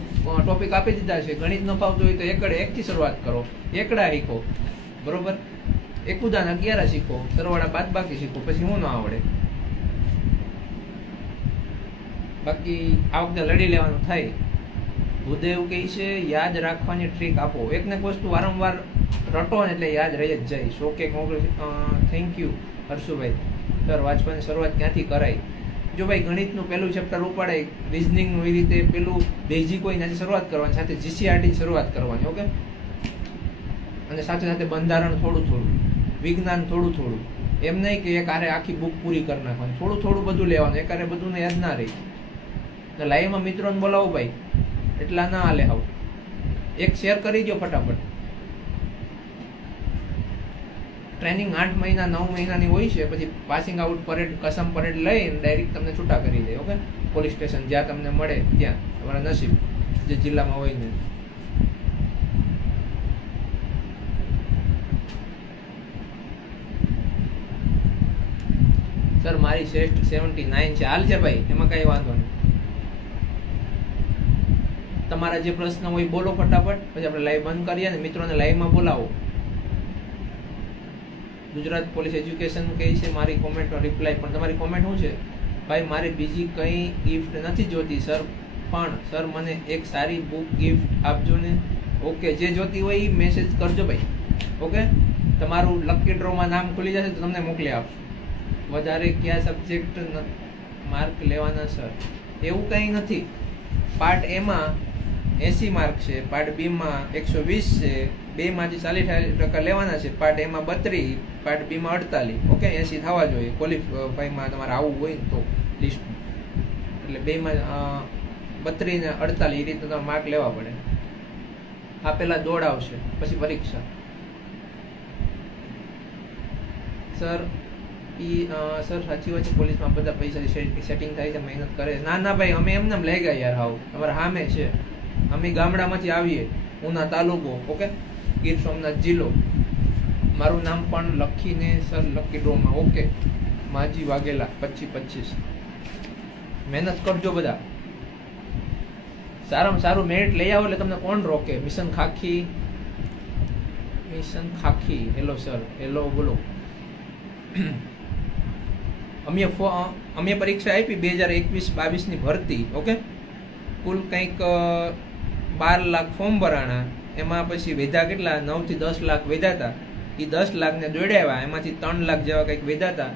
ટોપિક આપી દીધા છે. ગણિત ન ફાવતું હોય તો એકથી શરૂઆત કરો. એકડા શીખો, બરોબર. એકુદાન 11 શીખો, સરવાળા બાદબાકી શીખો, પછી હું ન આવડે. બાકી આ વખતે લડી લેવાનું થાય. ભૂદેવ કહે છે યાદ રાખવાની ટ્રીક આપો. એકને એક વસ્તુ વારંવાર રટો ને એટલે યાદ રહી જ જાય. શોકે થેન્ક યુ હર્ષુભાઈ. સર, વાંચવાની શરૂઆત ક્યાંથી કરાય? જો ભાઈ, ગણિતનું પહેલું ચેપ્ટર ઉપાડાય, રિઝનિંગનું એ રીતે પેલું બેઝિક હોય ત્યાંથી શરૂઆત કરવાની, સાથે જીસીઆરટી શરૂઆત કરવાની. ઓકે, અને સાથે સાથે બંધારણ થોડું થોડું, વિજ્ઞાન થોડું થોડું. એમ નહીં કે એક આરે આખી બુક પૂરી કરી નાખવાની. થોડું થોડું બધું લેવાનું, એક આરે બધું યાદ ના રહી. લાઈવમાં મિત્રોને બોલાવો ભાઈ, એટલા ના હાલે. હાવ એક શેર કરી દો ફટાફટ. ટ્રેનિંગ 8 મહિના 9 મહિનાની હોય છે, પછી પાસિંગ આઉટ પરેડ, કસમ પરેડ લઈને ડાયરેક્ટ તમને છૂટા કરી દે. ઓકે, પોલીસ સ્ટેશન જ્યાં તમને મળે ત્યાં, તમારા નસીબ જે જિલ્લામાં હોય ને. સર, મારી શ્રેષ્ઠ 79 છે. હાલ છે ભાઈ, એમાં કઈ વાંધો નહીં. તમારા જે પ્રશ્ન હોય બોલો ફટાફટ, પછી આપણે લાઈવ બંધ કરીએ ને મિત્રોને લાઈવમાં બોલાવો. ગુજરાત પોલીસ એજ્યુકેશન કહે છે મારી કોમેન્ટનો રિપ્લાય. પણ તમારી કોમેન્ટ શું છે ભાઈ? મારી બીજી કંઈ ગિફ્ટ નથી જોતી સર, પણ સર મને એક સારી બુક ગિફ્ટ આપજો ને. ઓકે, જે જોતી હોય એ મેસેજ કરજો ભાઈ. ઓકે, તમારું લકી ડ્રોમાં નામ ખુલી જશે તો તમને મોકલી આપશું. વધારે કયા સબ્જેક્ટ માર્ક લેવાના સર? એવું કંઈ નથી. પાર્ટ એમાં 80 માર્ક છે, પાર્ટ બીમાં 120 છે, બેમાંથી 40% લેવાના છે. પાર્ટ એમાં 32, પાર્ટ બીમાં 48. ઓકે, 80 થવા જોઈએ ક્વોલિફાઈમાં તમારે આવવું હોય ને તો લિસ્ટ. એટલે બેમાં 32 ને 48 એ રીતે તમારે માર્ક લેવા પડે. આ પહેલાં દોડ આવશે, પછી પરીક્ષા. સર, સર સાચી વાત છે, પોલીસમાં બધા પૈસાથી સેટિંગ થાય છે, મહેનત કરે. ના ના ભાઈ, અમે એમને લઈ ગયા યાર. હાવ તમારે સામે છે. અમે ગામડામાંથી આવીએ, ઉના તાલુકો, ઓકે, ગીર સોમનાથ જિલ્લો. મારું નામ પણ લખીને સર લકી ડ્રોમાં. ઓકે, માજી વાઘેલા 25-25. મહેનત કરજો બધા. સારામાં સારું મેરિટ લઈ આવો એટલે તમને કોણ રોકે? મિશન ખાખી, હેલો સર. હેલો, બોલો. અમે પરીક્ષા આપી 2021-22ની ભરતી. ઓકે, કુલ કંઈક 12 લાખ ફોર્મ ભરાણા. એમાં પછી વેધા કેટલા? 9 થી 10 લાખ વેધા હતા. એ 10 લાખને દોડાવ્યા. એમાંથી 3 લાખ જેવા કંઈક વેધા હતા.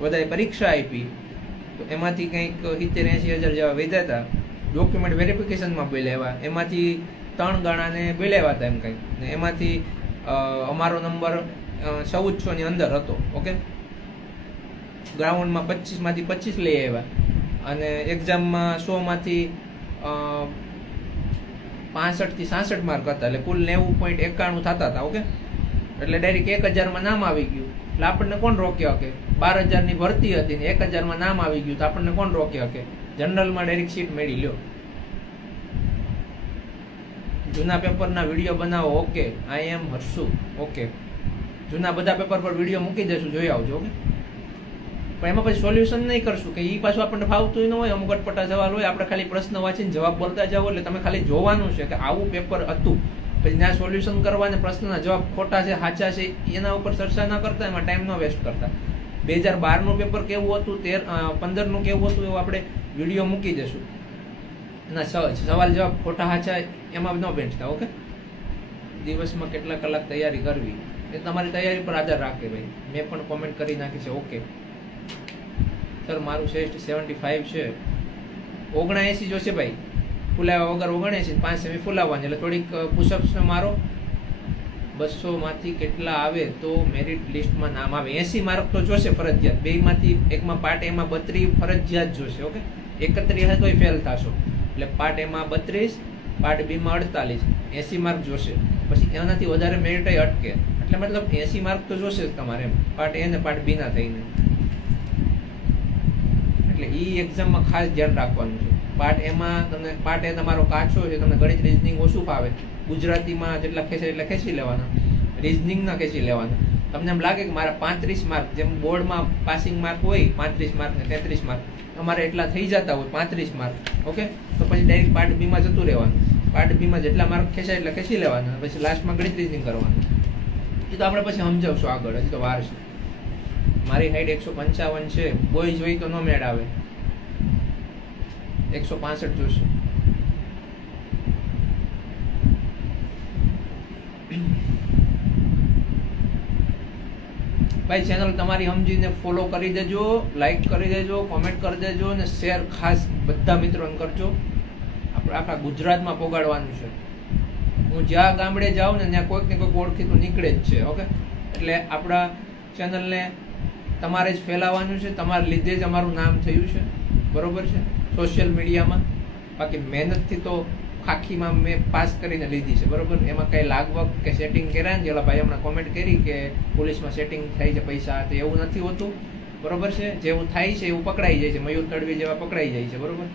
બધાએ પરીક્ષા આપી તો એમાંથી કંઈક 70-80 હજાર જેવા વધ્યા હતા. ડોક્યુમેન્ટ વેરિફિકેશનમાં બોલાવ્યા, એમાંથી 3 ગણાને બોલાવ્યા હતા એમ કંઈક, ને એમાંથી અમારો નંબર 1400 ની અંદર હતો. ઓકે, ગ્રાઉન્ડમાં 25 માંથી 25 લઈ આવ્યા અને એક્ઝામમાં 100 માંથી 65 થી 66 માર્ક હતા, એટલે કુલ 90.91 થતા હતા. ઓકે, એટલે ડાયરેક્ટ 1000માં નામ આવી ગયું. એટલે આપણને કોણ રોકી શકે? 12,000 ની ભરતી હતી ને 1000માં નામ આવી ગયું તો આપણને કોણ રોકી શકે? જનરલમાં ડાયરેક્ટ સીટ મેળવી લ્યો. જૂના પેપરના વિડીયો બનાવો. ઓકે, આઈ એમ હર્ષુ. ઓકે, જૂના બધા પેપર પર વિડીયો મૂકી દેશું, જોઈ આવજો. ઓકે, પણ એમાં પછી સોલ્યુશન નહીં કરશું કે એ પાછું આપણને ફાવતું ન હોય, અમુક અટપટા સવાલ હોય, આપણે ખાલી પ્રશ્ન વાંચીને જવાબ બોલતા જાવ. એટલે તમે ખાલી જોવાનું છે કે આવું પેપર હતું, પછી ત્યાં સોલ્યુશન કરવા અને પ્રશ્નના જવાબ ખોટા છે સાચા છે એના ઉપર ચર્ચા ન કરતા, એમાં ટાઈમ ન વેસ્ટ કરતા. 2012નું પેપર કેવું હતું, 15નું કેવું હતું, એવું આપણે વિડીયો મૂકી દેશું. એના સવાલ જવાબ ખોટા સાચા એમાં ન બેસતા. ઓકે, દિવસમાં કેટલા કલાક તૈયારી કરવી એ તમારી તૈયારી પર આધાર રાખે ભાઈ. મેં પણ કોમેન્ટ કરી નાખી છે. ઓકે સર, મારું શ્રેષ્ઠ 75 છે, 79 જોશે ભાઈ. ફૂલાવ્યા વગર 79, 5 સેમી ફૂલાવવાની, એટલે થોડીક પુશઅપ્સ મારો. 200 માંથી કેટલા આવે તો મેરિટ લિસ્ટમાં નામ આવે? 80 માર્ક તો જોશે ફરજિયાત. બેમાંથી એકમાં પાર્ટ એમાં 32 ફરજિયાત જોશે. ઓકે, 31 હશે તોય ફેલ થશો. એટલે પાર્ટ એમાં 32, પાર્ટ બીમાં 48, 80 માર્ક જોશે. પછી એનાથી વધારે મેરિટ અટકે. એટલે મતલબ 80 માર્ક તો જોશે જ તમારે એમ, પાર્ટ એ ને પાર્ટ બી ના થઈને. એટલે એ એક્ઝામમાં ખાસ ધ્યાન રાખવાનું છે. પાર્ટ એમાં તમને પાર્ટ એ તમારો કાચો છે, તમને ગણિત રિઝનિંગ ઓછું ફાવે, ગુજરાતીમાં જેટલા ખેંચે એટલા ખેંચી લેવાના, રિઝનિંગના ખેંચી લેવાના. તમને એમ લાગે કે મારા 35 માર્ક, જેમ બોર્ડમાં પાસિંગ માર્ક હોય 35 માર્ક ને 33 માર્ક, અમારે એટલા થઈ જતા હોય 35 માર્ક. ઓકે, તો પછી ડાયરેક્ટ પાર્ટ બીમાં જતું રહેવાનું. પાર્ટ બીમાં જેટલા માર્ક ખેંચાય એટલા ખેંચી લેવાના, પછી લાસ્ટમાં ગણિત રિઝનિંગ કરવાનું. એ તો આપણે પછી સમજાવશું આગળ, હજી તો વાર છે. મારી હાઈટ 155 છે, બોય જોઈ તો ન મેળ આવે, 165 જોશે. ભાઈ ચેનલ તમારી સમજીને ફોલો કરી દેજો, લાઈક કરી દેજો, કોમેન્ટ કરી દેજો અને શેર ખાસ બધા મિત્રોને કરજો. આપણે આખા ગુજરાતમાં પોગાડવાનું છે. હું જ્યાં ગામડે જાઉં ને ત્યાં કોઈક ને કોઈક ઓળખીતું નીકળે જ છે. ઓકે, એટલે આપણા ચેનલને તમારે જ ફેલાવવાનું છે, તમારા લીધે જ અમારું નામ થયું છે. બરોબર છે, સોશિયલ મીડિયામાં. બાકી મહેનતથી તો ખાખીમાં મેં પાસ કરીને લીધી છે. બરોબર, એમાં કંઈ લાગવક કે સેટિંગ કર્યા ને, જેલા ભાઈ હમણાં કોમેન્ટ કરી કે પોલીસમાં સેટિંગ થાય છે પૈસા, તો એવું નથી હોતું. બરોબર છે, જેવું થાય છે એવું પકડાઈ જાય છે, મયુર તડવી જેવા પકડાઈ જાય છે. બરોબર,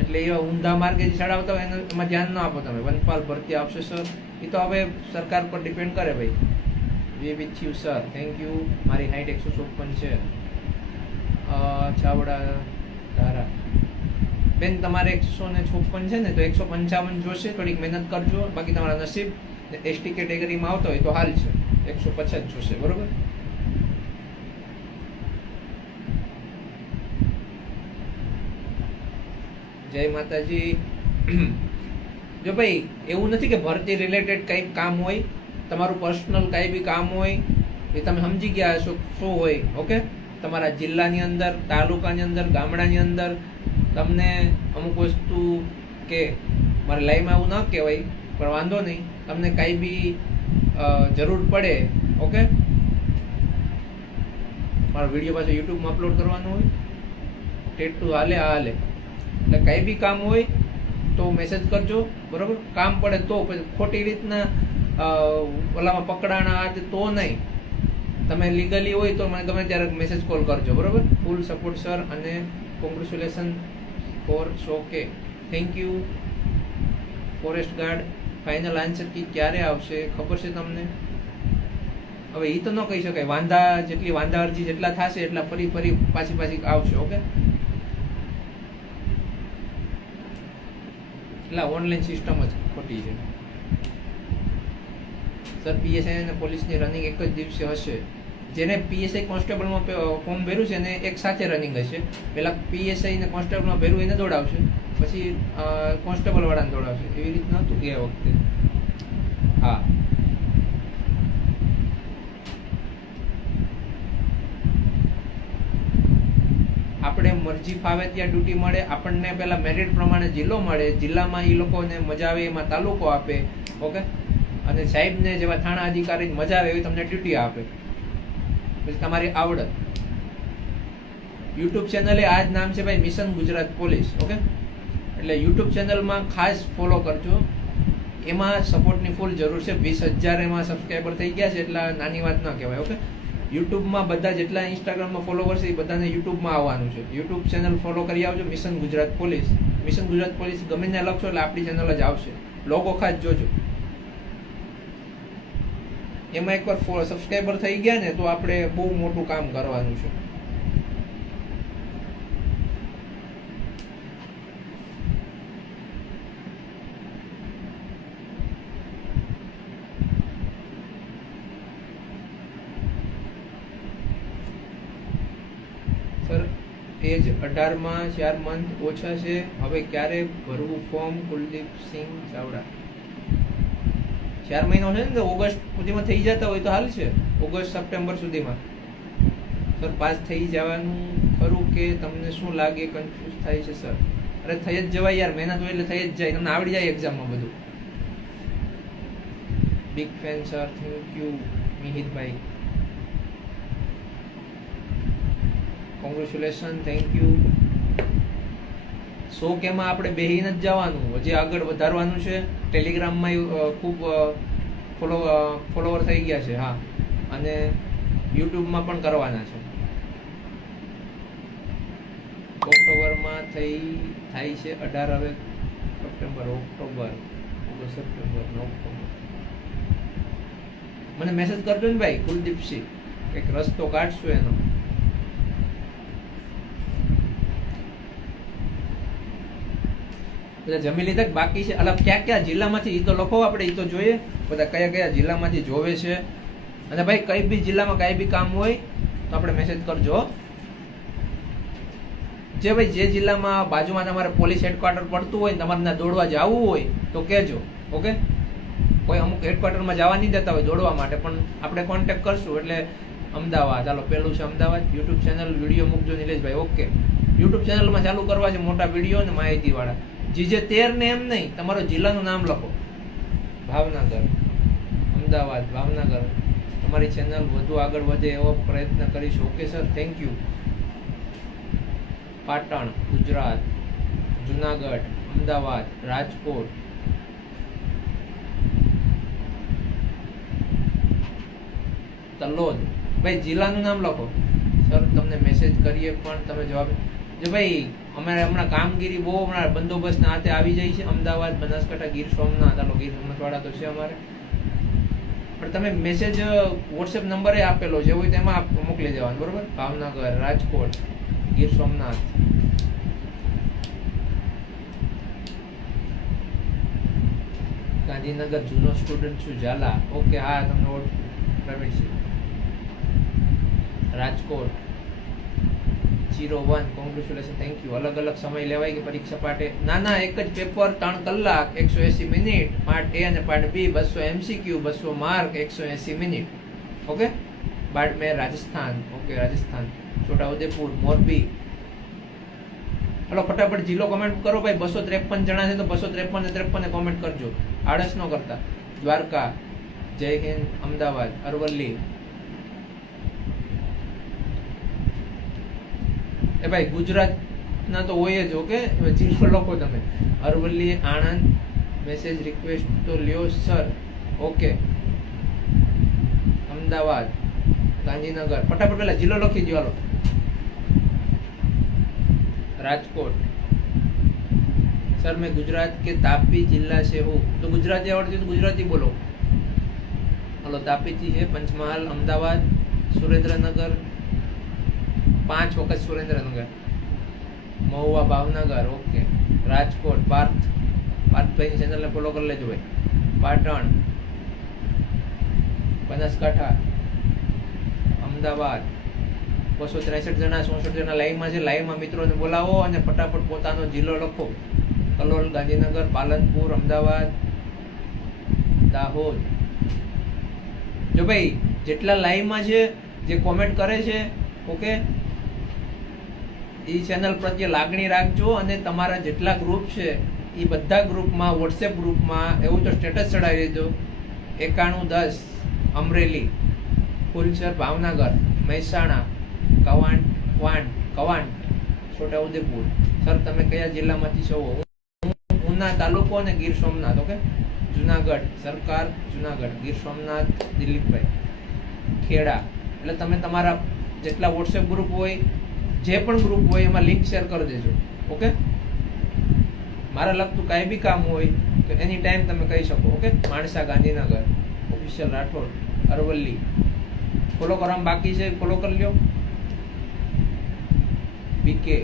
એટલે એવા ઊંધા માર્ગે જે ચડાવતા હોય એમાં ધ્યાન ન આપો તમે. વનપાલ ભરતી આવશે સર, એ તો હવે સરકાર પર ડિપેન્ડ કરે ભાઈ. We with you sir, thank you. મારી હાઈટ 154 છે. ચાવડા ધારા બેન, તમારે 156 છે ને, તો 155 જોશે. થોડીક મહેનત કરજો, બાકી તમારા નસીબ. એસટી કેટેગરીમાં આવતો હોય તો હાલ છે, 150 જોશે. બરોબર, જય માતાજી. જો ભાઈ એવું નથી કે ભરતી રિલેટેડ કંઈક કામ હોય, તમારું પર્સનલ કાંઈ બી કામ હોય એ તમે સમજી ગયા હશો શું હોય. ઓકે, તમારા જિલ્લાની અંદર, તાલુકાની અંદર, ગામડાની અંદર તમને અમુક વસ્તુ કે મારે લાઈવમાં આવું ન કહેવાય પણ વાંધો નહીં, તમને કાંઈ બી જરૂર પડે. ઓકે, મારો વિડીયો પાછો યુટ્યુબમાં અપલોડ કરવાનો હોય, ટેટુ હાલે હાલે, એટલે કાંઈ બી કામ હોય તો મેસેજ કરજો. બરાબર, કામ પડે તો, પછી ખોટી રીતના ઓલામાં પકડાણા તો નહીં. તમે લીગલી હોય તો મને ગમે ત્યારે મેસેજ કોલ કરજો. બરાબર, ફૂલ સપોર્ટ સર અને કોંગ્રેચ્યુલેશન ફોર શો કે. Thank you. Forest guard final answer key ક્યારે આવશે ખબર છે તમને? હવે એ તો ન કહી શકાય. વાંધા જેટલી વાંધા અરજી જેટલા થશે એટલા ફરી પાછી આવશે. ઓકે, એટલે ઓનલાઈન સિસ્ટમ જ ખોટી છે સર. પીએસઆઈ અને પોલીસની રનિંગ એક જ દિવસે હશે. જેને પીએસઆઈ કોન્સ્ટેબલમાં ફોર્મ ભર્યું છે એને એક સાથે રનિંગ હશે. પહેલાં પીએસઆઈ ને કોન્સ્ટેબલમાં ભર્યું એને દોડાવશે, પછી કોન્સ્ટેબલ વાળાને દોડાવશે. એવી રીતના હતું ગયા વખતે. હા, આપણે મરજી ફાવે ત્યાં ડ્યુટી મળે, આપણને પેલા મેરિટ પ્રમાણે જિલ્લો મળે, જિલ્લામાં એ લોકોને મજા આવે એમાં તાલુકો આપે, ઓકે, અને સાહેબને જેવા થાણા અધિકારીને મજા આવે એવી તમને ડ્યુટી આપે, પછી તમારી આવડત. યુટ્યુબ ચેનલે આ જ નામ છે ભાઈ, મિશન ગુજરાત પોલીસ, ઓકે. એટલે યુટ્યુબ ચેનલમાં ખાસ ફોલો કરજો, એમાં સપોર્ટની ફૂલ જરૂર છે. 20,000 એમાં સબસ્ક્રાઈબર થઈ ગયા છે, એટલે નાની વાત ના કહેવાય, ઓકે. યુટ્યુબમાં બધા જેટલા ઇન્સ્ટાગ્રામમાં ફોલોવર્સ છે એ બધાને યુટ્યુબમાં આવવાનું છે. યુટ્યુબ ચેનલ ફોલો કરી આવજો, mission Gujarat police. Mission Gujarat police ગમે ત્યાં લખશો એટલે આપણી ચેનલ જ આવશે. લોગો ખાસ જોજો. એમાં એકવાર સબસ્ક્રાઈબર થઈ ગયા ને તો આપણે બહુ મોટું કામ કરવાનું છે. સર એજ 18માં 4 મંથ ઓછા છે, હવે ક્યારે ભરવું ફોર્મ? કુલદીપસિંહ ચાવડા. 4 મહિનો છે ને, તો ઓગસ્ટ સુધીમાં થઈ જતા હોય તો હાલ છે. ઓગસ્ટ સપ્ટેમ્બર સુધીમાં સર પાસ થઈ જવાનું ખરું કે તમને શું લાગે? કન્ફ્યુઝ થાય છે સર. અરે થઈ જ જવાય યાર, મહેનત હોય એટલે થઈ જ જાય, તમને આવડી જાય એક્ઝામમાં બધું. Big fan sir, thank you મિહિતભાઈ. Congratulation, thank you. 100K માં આપણે બેહીને જ જવાનું, હજી આગળ વધારવાનું છે. ટેલિગ્રામમાં ખૂબ ફોલોવર થઈ ગયા છે, હા, અને યુટ્યુબમાં પણ કરવાના છે. ઓક્ટોબરમાં થાય છે 18, હવે સપ્ટેમ્બર, ઓક્ટોબર, સપ્ટેમ્બર, ઓક્ટોબર. મને મેસેજ કરજો ને ભાઈ કુલદીપસિંહ, કંઈક રસ્તો કાઢશું એનો. જમી લીધા બાકી છે? અલગ ક્યાં ક્યાં જિલ્લામાંથી એ તો લખો, આપણે એ તો જોઈએ બધા કયા કયા જિલ્લામાંથી જોવે છે. અને ભાઈ કઈ બી જિલ્લામાં કઈ બી કામ હોય તો આપણે મેસેજ કરજો. જે ભાઈ જે જિલ્લામાં બાજુમાં તમારે પોલીસ હેડક્વાર્ટર પડતું હોય ને તમારે ત્યાં દોડવા જવું હોય તો કહેજો, ઓકે. કોઈ અમુક હેડક્વાર્ટરમાં જવા નહીં દેતા હોય દોડવા માટે, પણ આપણે કોન્ટેક્ટ કરશું. એટલે અમદાવાદ, ચાલો પેલું છે અમદાવાદ. યુટ્યુબ ચેનલ વિડીયો મૂકજો નિલેશભાઈ, ઓકે. યુટ્યુબ ચેનલમાં ચાલુ કરવા છે મોટા વિડીયો ને માહિતીવાળા. GJ13 ને એમ નહીં, તમારો જિલ્લાનું નામ લખો. ભાવનગર, અમદાવાદ, ભાવનગર. તમારી ચેનલ વધુ આગળ વધે એવો પ્રયત્ન કરીશું, okay sir, thank you. Patan, Gujarat, Junagadh, Ahmedabad, Rajkot, Talod. ભાઈ જિલ્લાનું નામ લખો. સર તમને મેસેજ કરીએ પણ તમે જવાબ. જો ભાઈ અમારે હમણાં કામગીરી બહુ હમણાં બંદોબસ્તના હાથે આવી જાય છે. અમદાવાદ, બનાસકાંઠા, ગીર સોમનાથ, ચાલો ગીર સોમનાથ વાળા તો છે અમારે, પણ તમે મેસેજ વોટ્સએપ નંબરે આપેલો છે હોય તેમાં મોકલી દેવાનું, બરોબર. ભાવનગર, રાજકોટ, ગીર સોમનાથ. ગાંધીનગર, જૂનો સ્ટુડન્ટ છું, ઝાલા, ઓકે, હા તમને પ્રવીણ છે. Rajkot 01, congratulation, thank you. અલગ અલગ સમય લેવાય કે પરીક્ષા પાટે? ના, એક જ પેપર, 3 કલાક, 180 મિનિટ, પાર્ટ A અને part B, 200 MCQ, 200 mark, 180 minute, okay. Barmer, Rajasthan, okay, Rajasthan. Chhota Udepur, Morbi. Hello ફટાફટ જિલ્લો કોમેન્ટ કરો ભાઈ. 253 જણા છે તો 253 ને કોમેન્ટ કરજો, આળસ ન કરતા. દ્વારકા, જય હિન્દ, અમદાવાદ, અરવલ્લી. એ ભાઈ ગુજરાતના તો હોય જ, ઓકે. જિલ્લો લખો તમે. અરવલ્લી, આણંદ. મેસેજ રિક્વેસ્ટ તો લ્યો સર, ઓકે. અમદાવાદ, ગાંધીનગર. ફટાફટ પેલા જિલ્લો લખી દો, હાલો. રાજકોટ. सर मैं गुजरात के तापी जिला से हूँ, तो गुजराती आवड़ती तो गुजराती बोलो. हेलो तापी थी है, पंचमहाल, अमदावाद, सुरेंद्रनगर, 5 वक्त सुरेंद्रनगर, महुआ, भावनगर, ओके. राजकोट, पार्थ भाई चैनल ने फॉलो कर लेजो भाई. पाटण, बनासकांठा, अमदावाद. 263 જણા 64 જણા લાઈવમાં છે. લાઈવમાં મિત્રોને બોલાવો અને ફટાફટ પોતાનો જિલ્લો લખો. કલોલ, ગાંધીનગર, પાલનપુર, અમદાવાદ, દાહોદ. જો ભાઈ, જેટલા લાઈવમાં છે, જે કોમેન્ટ કરે છે, ઓકે, એ ચેનલ પ્રત્યે લાગણી રાખજો અને તમારા જેટલા ગ્રુપ છે એ બધા ગ્રુપમાં, વોટ્સએપ ગ્રુપમાં એવું તો સ્ટેટસ ચડાવી દેજો 9110 અમરેલી, ફુલસર ભાવનગર, મહેસાણા, કવાંટ, છોટાઉદેપુર. સર તમે કયા જિલ્લામાંથી છો? ઉના તાલુકો અને ગીર સોમનાથ. ઓકે, જુનાગઢ સરકાર, જુનાગઢ, ગીર સોમનાથ દિલીપભાઈ, ખેડા. એટલે તમે તમારા જેટલા વોટ્સએપ ગ્રુપ હોય, જે પણ ગ્રુપ હોય એમાં લિંક શેર કરી દેજો. ઓકે, મારા લગતું કાંઈ બી કામ હોય તો એની ટાઈમ તમે કહી શકો. Okay, Mansa Gandhinagar, official Rathod, Aravalli. Follow કરવામાં બાકી છે, ફોલો કરી લ્યો. બીકે,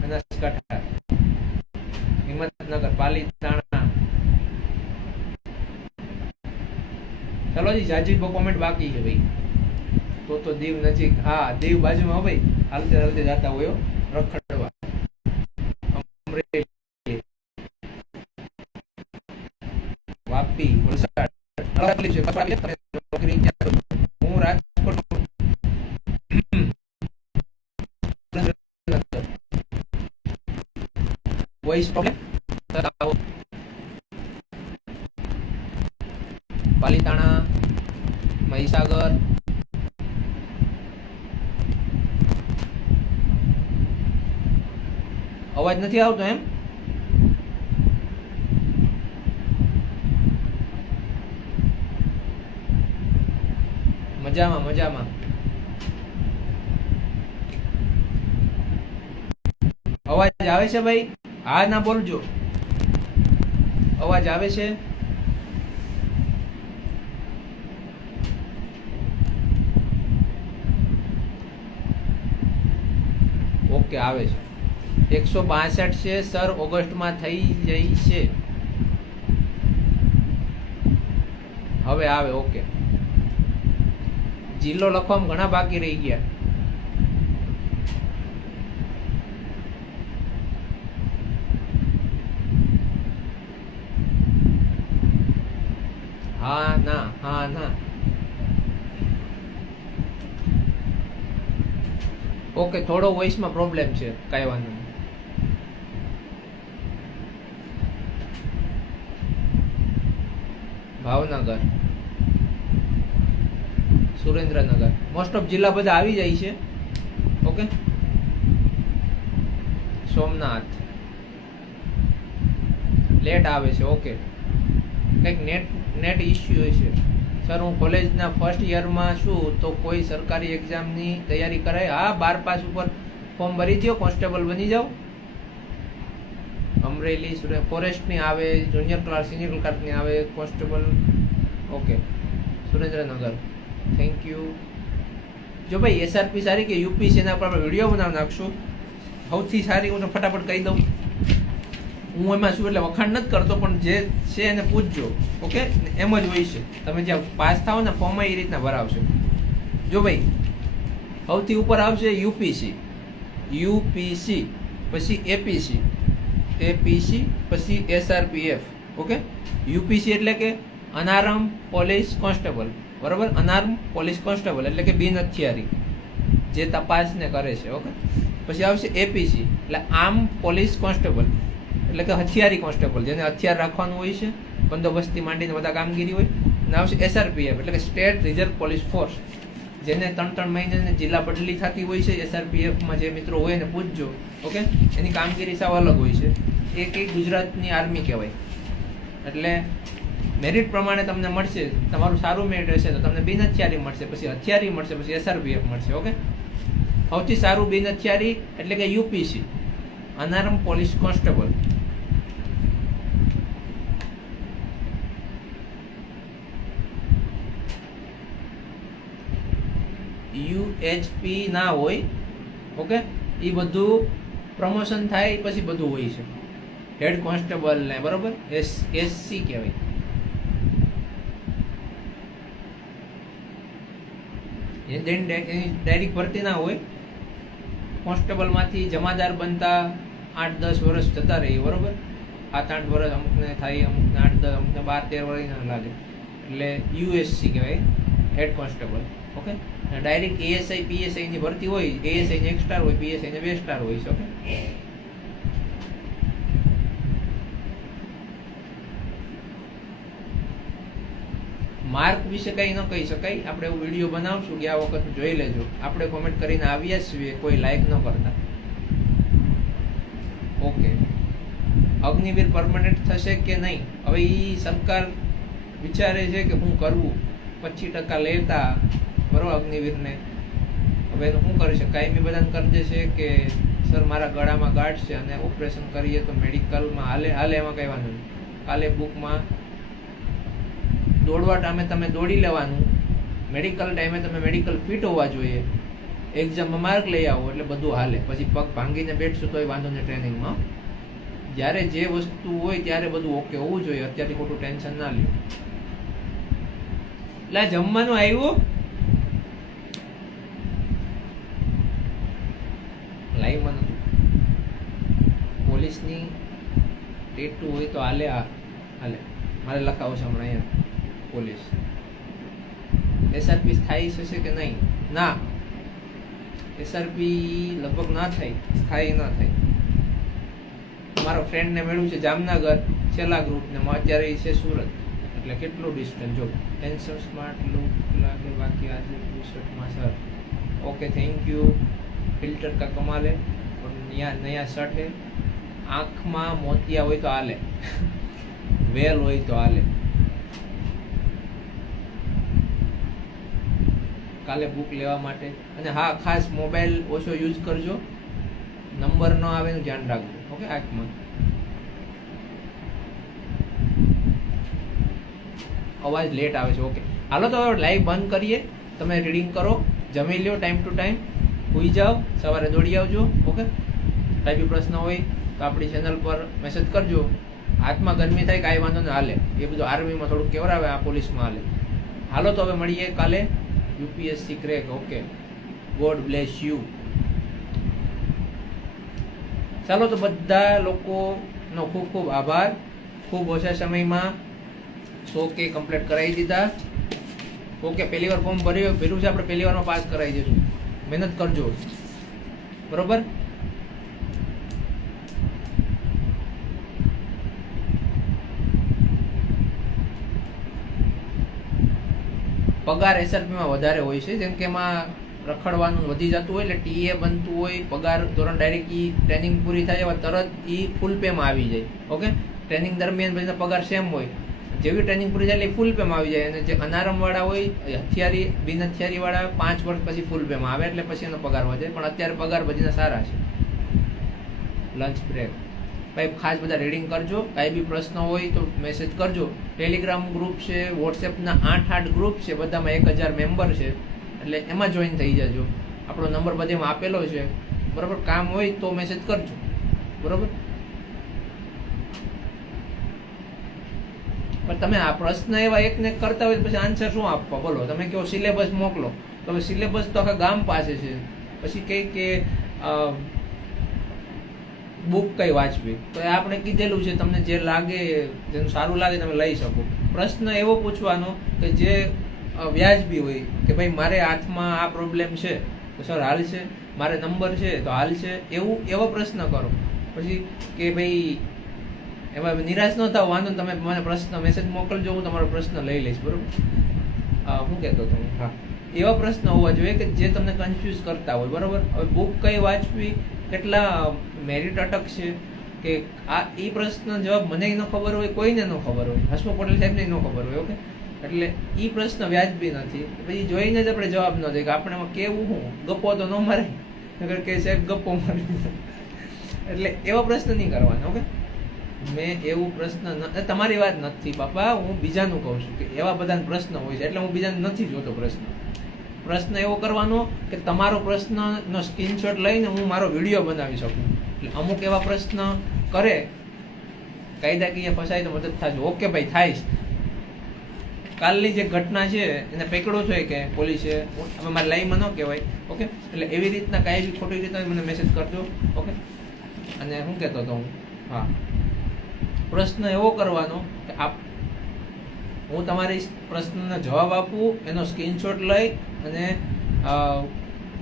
બનાસકાંઠા, હિંમતનગર, પાલીતાણા. ચલો જી, જાજી કોમેન્ટ બાકી છે ભાઈ. તો દીવ નજીક. હા, દીવ બાજુમાં ભાઈ. હાલતે હાલતે જતા હોય રખડવા. અમરેલી, વાપી, વલસાડ. હું રાજકોટ. Voice problem. પાલીતાણા, મહીસાગર. અવાજ નથી આવતો એમ? મજામાં. અવાજ આવે છે ભાઈ? હા ના બોલજો. અવાજ આવે છે? ઓકે, આવે છે. 162 છે સર, ઓગસ્ટમાં થઈ જશે. હવે આવે. ઓકે, જિલ્લો લખવામાં ઘણા બાકી રહી ગયા. હા ના. ઓકે, થોડો વોઇસમાં પ્રોબ્લેમ છે, કાંઈ વાંધો નહીં. ભાવનગર, સુરેન્દ્રનગર, મોસ્ટ ઓફ જિલ્લા બધા આવી જાય છે. ઓકે, સોમનાથ લેટ આવે છે. ઓકે, કંઈક નેટ ઇસ્યુ છે. સર હું કોલેજના ફર્સ્ટ યરમાં છું તો કોઈ સરકારી એક્ઝામની તૈયારી કરાય? હા, 12 પાસ ઉપર ફોર્મ ભરી દો, કોન્સ્ટેબલ બની જાઓ. અમરેલી, ફોરેસ્ટની આવે, જુનિયર ક્લાર્ક, સિનિયર ક્લાર્કની આવે, constable. Okay, Surendranagar. Thank you. જો ભાઈ એસઆરપી સારી કે યુપીસી, એના પર આપણે વિડીયો બનાવી નાખશું. સૌથી સારી હું તો ફટાફટ કહી દઉં. હું એમાં શું એટલે વખાણ નથી કરતો, પણ જે છે એને પૂછજો. ઓકે, એમ જ હોય છે. તમે જ્યાં પાસ થાવ ને ફોર્મ એ રીતના ભરાવશે. જો ભાઈ સૌથી ઉપર આવશે યુપીસી, પછી એપીસી, પછી એસઆરપીએફ. ઓકે, યુપીસી એટલે કે અનાર્મ પોલીસ કોન્સ્ટેબલ, બરાબર? અનાર્મ પોલીસ કોન્સ્ટેબલ એટલે કે બિન હથિયારી જે તપાસને કરે છે. ઓકે, પછી આવશે એપીસી એટલે આર્મ પોલીસ કોન્સ્ટેબલ એટલે કે હથિયારી કોન્સ્ટેબલ, જેને હથિયાર રાખવાનું હોય છે, બંદોબસ્તી માંડીને બધા કામગીરી હોય. અને આવશે એસઆરપીએફ એટલે કે સ્ટેટ રિઝર્વ પોલીસ ફોર્સ, જેને 3 મહિનાની જિલ્લા બદલી થતી હોય છે. એસઆરપીએફમાં જે મિત્રો હોય એને પૂછજો. ઓકે, એની કામગીરી સાવ અલગ હોય છે. એ કંઈ ગુજરાતની આર્મી કહેવાય. એટલે મેરિટ પ્રમાણે તમને મળશે. તમારું સારું મેરિટ હશે તો તમને બિન હથિયારી મળશે, પછી હથિયારી મળશે, પછી એસઆરપીએફ મળશે. ઓકે, સૌથી સારું બિન હથિયારી એટલે કે યુપીસી, અનાર્મ પોલીસ કોન્સ્ટેબલ. યુએચપી ના હોય. ઓકે, એ બધું પ્રમોશન થાય પછી બધું હોય છે. હેડ કોન્સ્ટેબલ ને, બરોબર, એસસી કહેવાય. એની ડાયરેક્ટ ભરતી ના હોય. કોન્સ્ટેબલમાંથી જમાદાર બનતા 8-10 વર્ષ જતા રહી, બરોબર. 7-8 વર્ષ અમુકને થાય, અમુકને 8-10, અમુકને 12-13 વર્ષ ના લાગે. એટલે યુએસસી કહેવાય, head constable. Okay, direct ASI PSI ની ભરતી હોય, એએસઆઈ ને 1 સ્ટાર હોય, પીએસઆઈ ને 2 સ્ટાર હોય છે. ઓકે, માર્ક વિશે કઈ ન કહી શકાય. આપણે એવું વિડીયો બનાવશું, ગયા વખત જોઈ લેજો. આપણે કોમેન્ટ કરીને આવ્યા છીએ, કોઈ લાઈક ન કરતા. ઓકે, અગ્નિવીર પરમાનન્ટ થશે કે નહીં, હવે ઈ સરકાર વિચારે છે કે હું કરવું. 25% લેતા બરોબર અગ્નિવીરને, હવે એનું શું કરી છે? કાયમી બધાને કરી દેશે કે સર મારા ગળામાં ગાંઠ છે અને ઓપરેશન કરીએ તો મેડિકલમાં હાલે. એમાં કઈ વાંધો નહીં. કાલે બુકમાં દોડવા ટાઈમે તમે દોડી લેવાનું, મેડિકલ ટાઈમે તમે મેડિકલ ફિટ હોવા જોઈએ, એક્ઝામમાં માર્ક લઈ આવો એટલે બધું હાલે. પછી પગ ભાંગીને બેઠશું તોય વાંધો નહીં ટ્રેનિંગમાં. જ્યારે જે વસ્તુ હોય ત્યારે બધું ઓકે હોવું જોઈએ. અત્યારથી ખોટું ટેન્શન ના લ્યો. એટલે જમવાનું આવ્યું લાઈવમાં નતું. પોલીસની ટેટુ હોય તો હાલે. હાલે મારે લખાવું છે હમણાં અહીંયા પોલીસ. એસઆરપી સ્થાયી થશે કે નહીં? ના, એસઆરપી લગભગ ના થાય, સ્થાયી ના થાય. મારો ફ્રેન્ડને મળ્યું છે જામનગર છેલ્લા ગ્રુપને, અત્યારે એ છે સુરત. એટલે કેટલું ડિસ્ટન્સ જો. હેન્ડસમ સ્માર્ટ લુક લાગે બાકી આજે ટી-શર્ટમાં sir. Okay, thank you. Filter કા કમાલે નયા શર્ટ હે. આંખમાં મોતિયા હોય તો હાલે, વેલ હોય તો હાલે. કાલે બુક લેવા માટે. અને હા, ખાસ મોબાઈલ ઓછો યુઝ કરજો, નંબર ન આવે એનું ધ્યાન રાખજો. ઓકે, આંખમાં અવાજ લેટ આવે છે. ઓકે, હાલો તો લાઈવ બંધ કરીએ. તમે રીડિંગ કરો, જમી લો ટાઈમ ટુ ટાઈમ, સુઈ જાઓ, સવારે દોડી આવજો. ઓકે, કાંઈ બી પ્રશ્ન હોય તો આપણી ચેનલ પર મેસેજ કરજો. હાથમાં ગરમી થાય કાંઈ વાંધો ને હાલે, એ બધું આર્મીમાં થોડુંક કેવરાવે, આ પોલીસમાં હાલે. હાલો તો હવે મળીએ કાલે. UPSC crack. Okay, God bless you. ચાલો તો બધા લોકોનો ખૂબ ખૂબ આભાર. ખૂબ ઓછા સમયમાં 100K કમ્પ્લીટ કરાવી દીધા. ઓકે, પહેલી વાર ફોર્મ ભર્યું છે આપણે, પહેલી વારમાં પાસ કરાવી દઈશું. મહેનત કરજો, બરોબર. પગાર એસઆરપીમાં વધારે હોય છે, જેમ કે એમાં રખડવાનું વધી જતું હોય એટલે ટીએ બનતું હોય. પગાર ધોરણ ડાયરેક્ટ ઈ ટ્રેનિંગ પૂરી થાય એવા તરત ઈ ફૂલ પેમાં આવી જાય. ઓકે, ટ્રેનિંગ દરમિયાન પછી પગાર સેમ હોય. જેવી ટ્રેનિંગ પૂરી થાય એટલે ફૂલ પેમાં આવી જાય. અને જે અનારમવાળા હોય, હથિયારી બિન હથિયારીવાળા 5 વર્ષ પછી ફૂલ પેમાં આવે એટલે પછી એનો પગાર વધે. પણ અત્યારે પગાર બધીના સારા છે. લંચ બ્રેક ભાઈ ખાસ બધા રીડિંગ કરજો. કાંઈ બી પ્રશ્ન હોય તો મેસેજ કરજો. ટેલિગ્રામ ગ્રુપ છે, વોટ્સએપના 8 ગ્રુપ છે, બધામાં 1000 મેમ્બર છે, એટલે એમાં જોઈન થઈ જજો. આપણો નંબર બધેમાં આપેલો છે, બરાબર. કામ હોય તો મેસેજ કરજો, બરાબર. પણ તમે આ પ્રશ્ન એવા એકને કરતા હોય પછી આન્સર શું આપવા બોલો? તમે કહો સિલેબસ મોકલો, તો હવે સિલેબસ તો આખા ગામ પાસે છે. પછી કહે કે બુક કઈ વાંચવી, તો એ આપણે કીધેલું છે, તમને જે લાગે, જેનું સારું લાગે તમે લઈ શકો. પ્રશ્ન એવો પૂછવાનો કે જે વ્યાજબી હોય, કે ભાઈ મારે હાથમાં આ પ્રોબ્લેમ છે તો સર હાલ છે, મારે નંબર છે તો હાલ છે, એવો પ્રશ્ન કરો. પછી કે ભાઈ એમાં નિરાશ ન થાવ, વાંધો તમે મને પ્રશ્ન મેસેજ મોકલજો, હું તમારો પ્રશ્ન લઈ લઈશ, બરોબર. શું કહેતો હતો? હા, એવા પ્રશ્ન હોવા જોઈએ કે જે તમને કન્ફ્યુઝ કરતા હોય, બરોબર. હવે બુક કઈ વાંચવી, કેટલા મેરિટ અટકશે, કે આ એ પ્રશ્ન જવાબ મને ન ખબર હોય, કોઈને ન ખબર હોય, હસમુખ પટેલ સાહેબને ન ખબર હોય. ઓકે, એટલે એ પ્રશ્ન વ્યાજબી નથી. પછી જોઈને જ આપણે જવાબ ન દઈએ કે આપણે એમાં કેવું હું ગપ્પો તો ન મારે, નગર કે સાહેબ ગપ્પો મારી. એટલે એવા પ્રશ્ન નહીં કરવાના. ઓકે, મેં એવું પ્રશ્ન તમારી વાત નથી બાપા, હું બીજાનું કહું છું કે એવા બધા પ્રશ્ન હોય છે, એટલે હું બીજાને નથી જોતો પ્રશ્ન એવો કરવાનો કે તમારો પ્રશ્નનો સ્ક્રીનશોટ લઈને હું મારો વિડીયો બનાવી શકું. એટલે અમુક એવા પ્રશ્ન કરે, કાયદાકીય ફસાય તો મદદ થાજો. ઓકે ભાઈ, થાય. કાલની જે ઘટના છે એને પકડો છો કે પોલીસે, હવે મારે લાઈવમાં ન કહેવાય. ઓકે, એટલે એવી રીતના કાંઈ બી ખોટી રીતના મને મેસેજ કરજો. ઓકે, અને શું કહેતો હતો હું? હા, પ્રશ્ન એવો કરવાનો કે હું તમારી પ્રશ્નનો જવાબ આપું, એનો સ્ક્રીનશોટ લઈ અને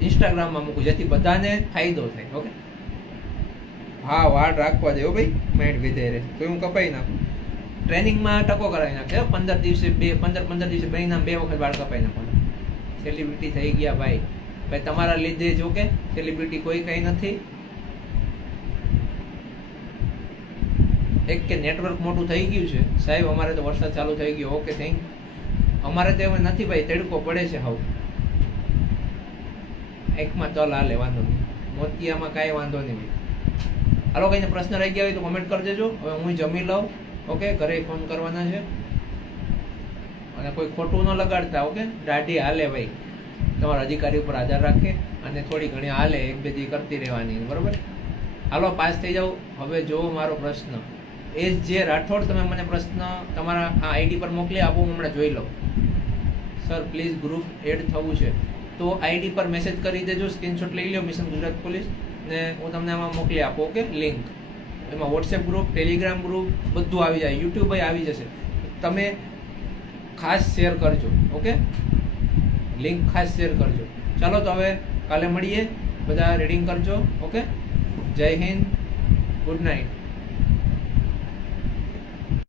ઇન્સ્ટાગ્રામમાં મૂકું, જેથી બધાને ફાયદો થાય. ઓકે, હા વાળ રાખવા દે ભાઈ, માઇન્ડ વિધે રહે તો હું કપાઈ નાખું. ટ્રેનિંગમાં ટકો કરાવી નાખે, 15 દિવસે 15 દિવસે મહિના 2 વખત વાળ કપાઈ નાખવાના. સેલિબ્રિટી થઈ ગયા ભાઈ. ભાઈ તમારા લીધે જો કે સેલિબ્રિટી કોઈ કંઈ નથી. એક કે નેટવર્ક મોટું થઈ ગયું છે સાહેબ, અમારે તો વરસાદ ચાલુ થઈ ગયો. Okay thank. અમારે તો હવે નથી ભાઈ, તડકો પડે છે. હાવ એકમાં ચલ હાલે, વાંધો નહીં. મોતિયામાં કાંઈ વાંધો નહીં ભાઈ. હાલો, કઈને પ્રશ્ન રહી ગયા હોય તો કોમેન્ટ કરી દેજો. હવે હું જમી લઉં. ઓકે, ઘરે ફોન કરવાના છે અને કોઈ ખોટું ન લગાડતા. ઓકે, દાઢી હાલે ભાઈ, તમારા અધિકારી ઉપર આધાર રાખે અને થોડી ઘણી હાલે, 1-2 દી કરતી રહેવાની, બરોબર. હાલો, પાસ થઈ જાઓ. હવે જો મારો પ્રશ્ન એ જે રાઠોડ, તમે મને પ્રશ્ન તમારા આ આઈડી પર મોકલી આપો, હું હમણાં જોઈ લઉં. સર પ્લીઝ ગ્રુપ એડ થવું છે તો આઈડી પર મેસેજ કરી દેજો, સ્ક્રીનશોટ લઈ લો મિશન ગુજરાત પોલીસ, ને હું તમને આમાં મોકલી આપો. ઓકે, લિંક એમાં વોટ્સએપ ગ્રુપ, ટેલિગ્રામ ગ્રુપ બધું આવી જાય, યુટ્યુબ આવી જશે. તમે ખાસ શેર કરજો. ઓકે, લિંક ખાસ શેર કરજો. ચાલો તો હવે કાલે મળીએ, બધા રીડિંગ કરજો. ઓકે, જય હિન્દ, ગુડ નાઇટ.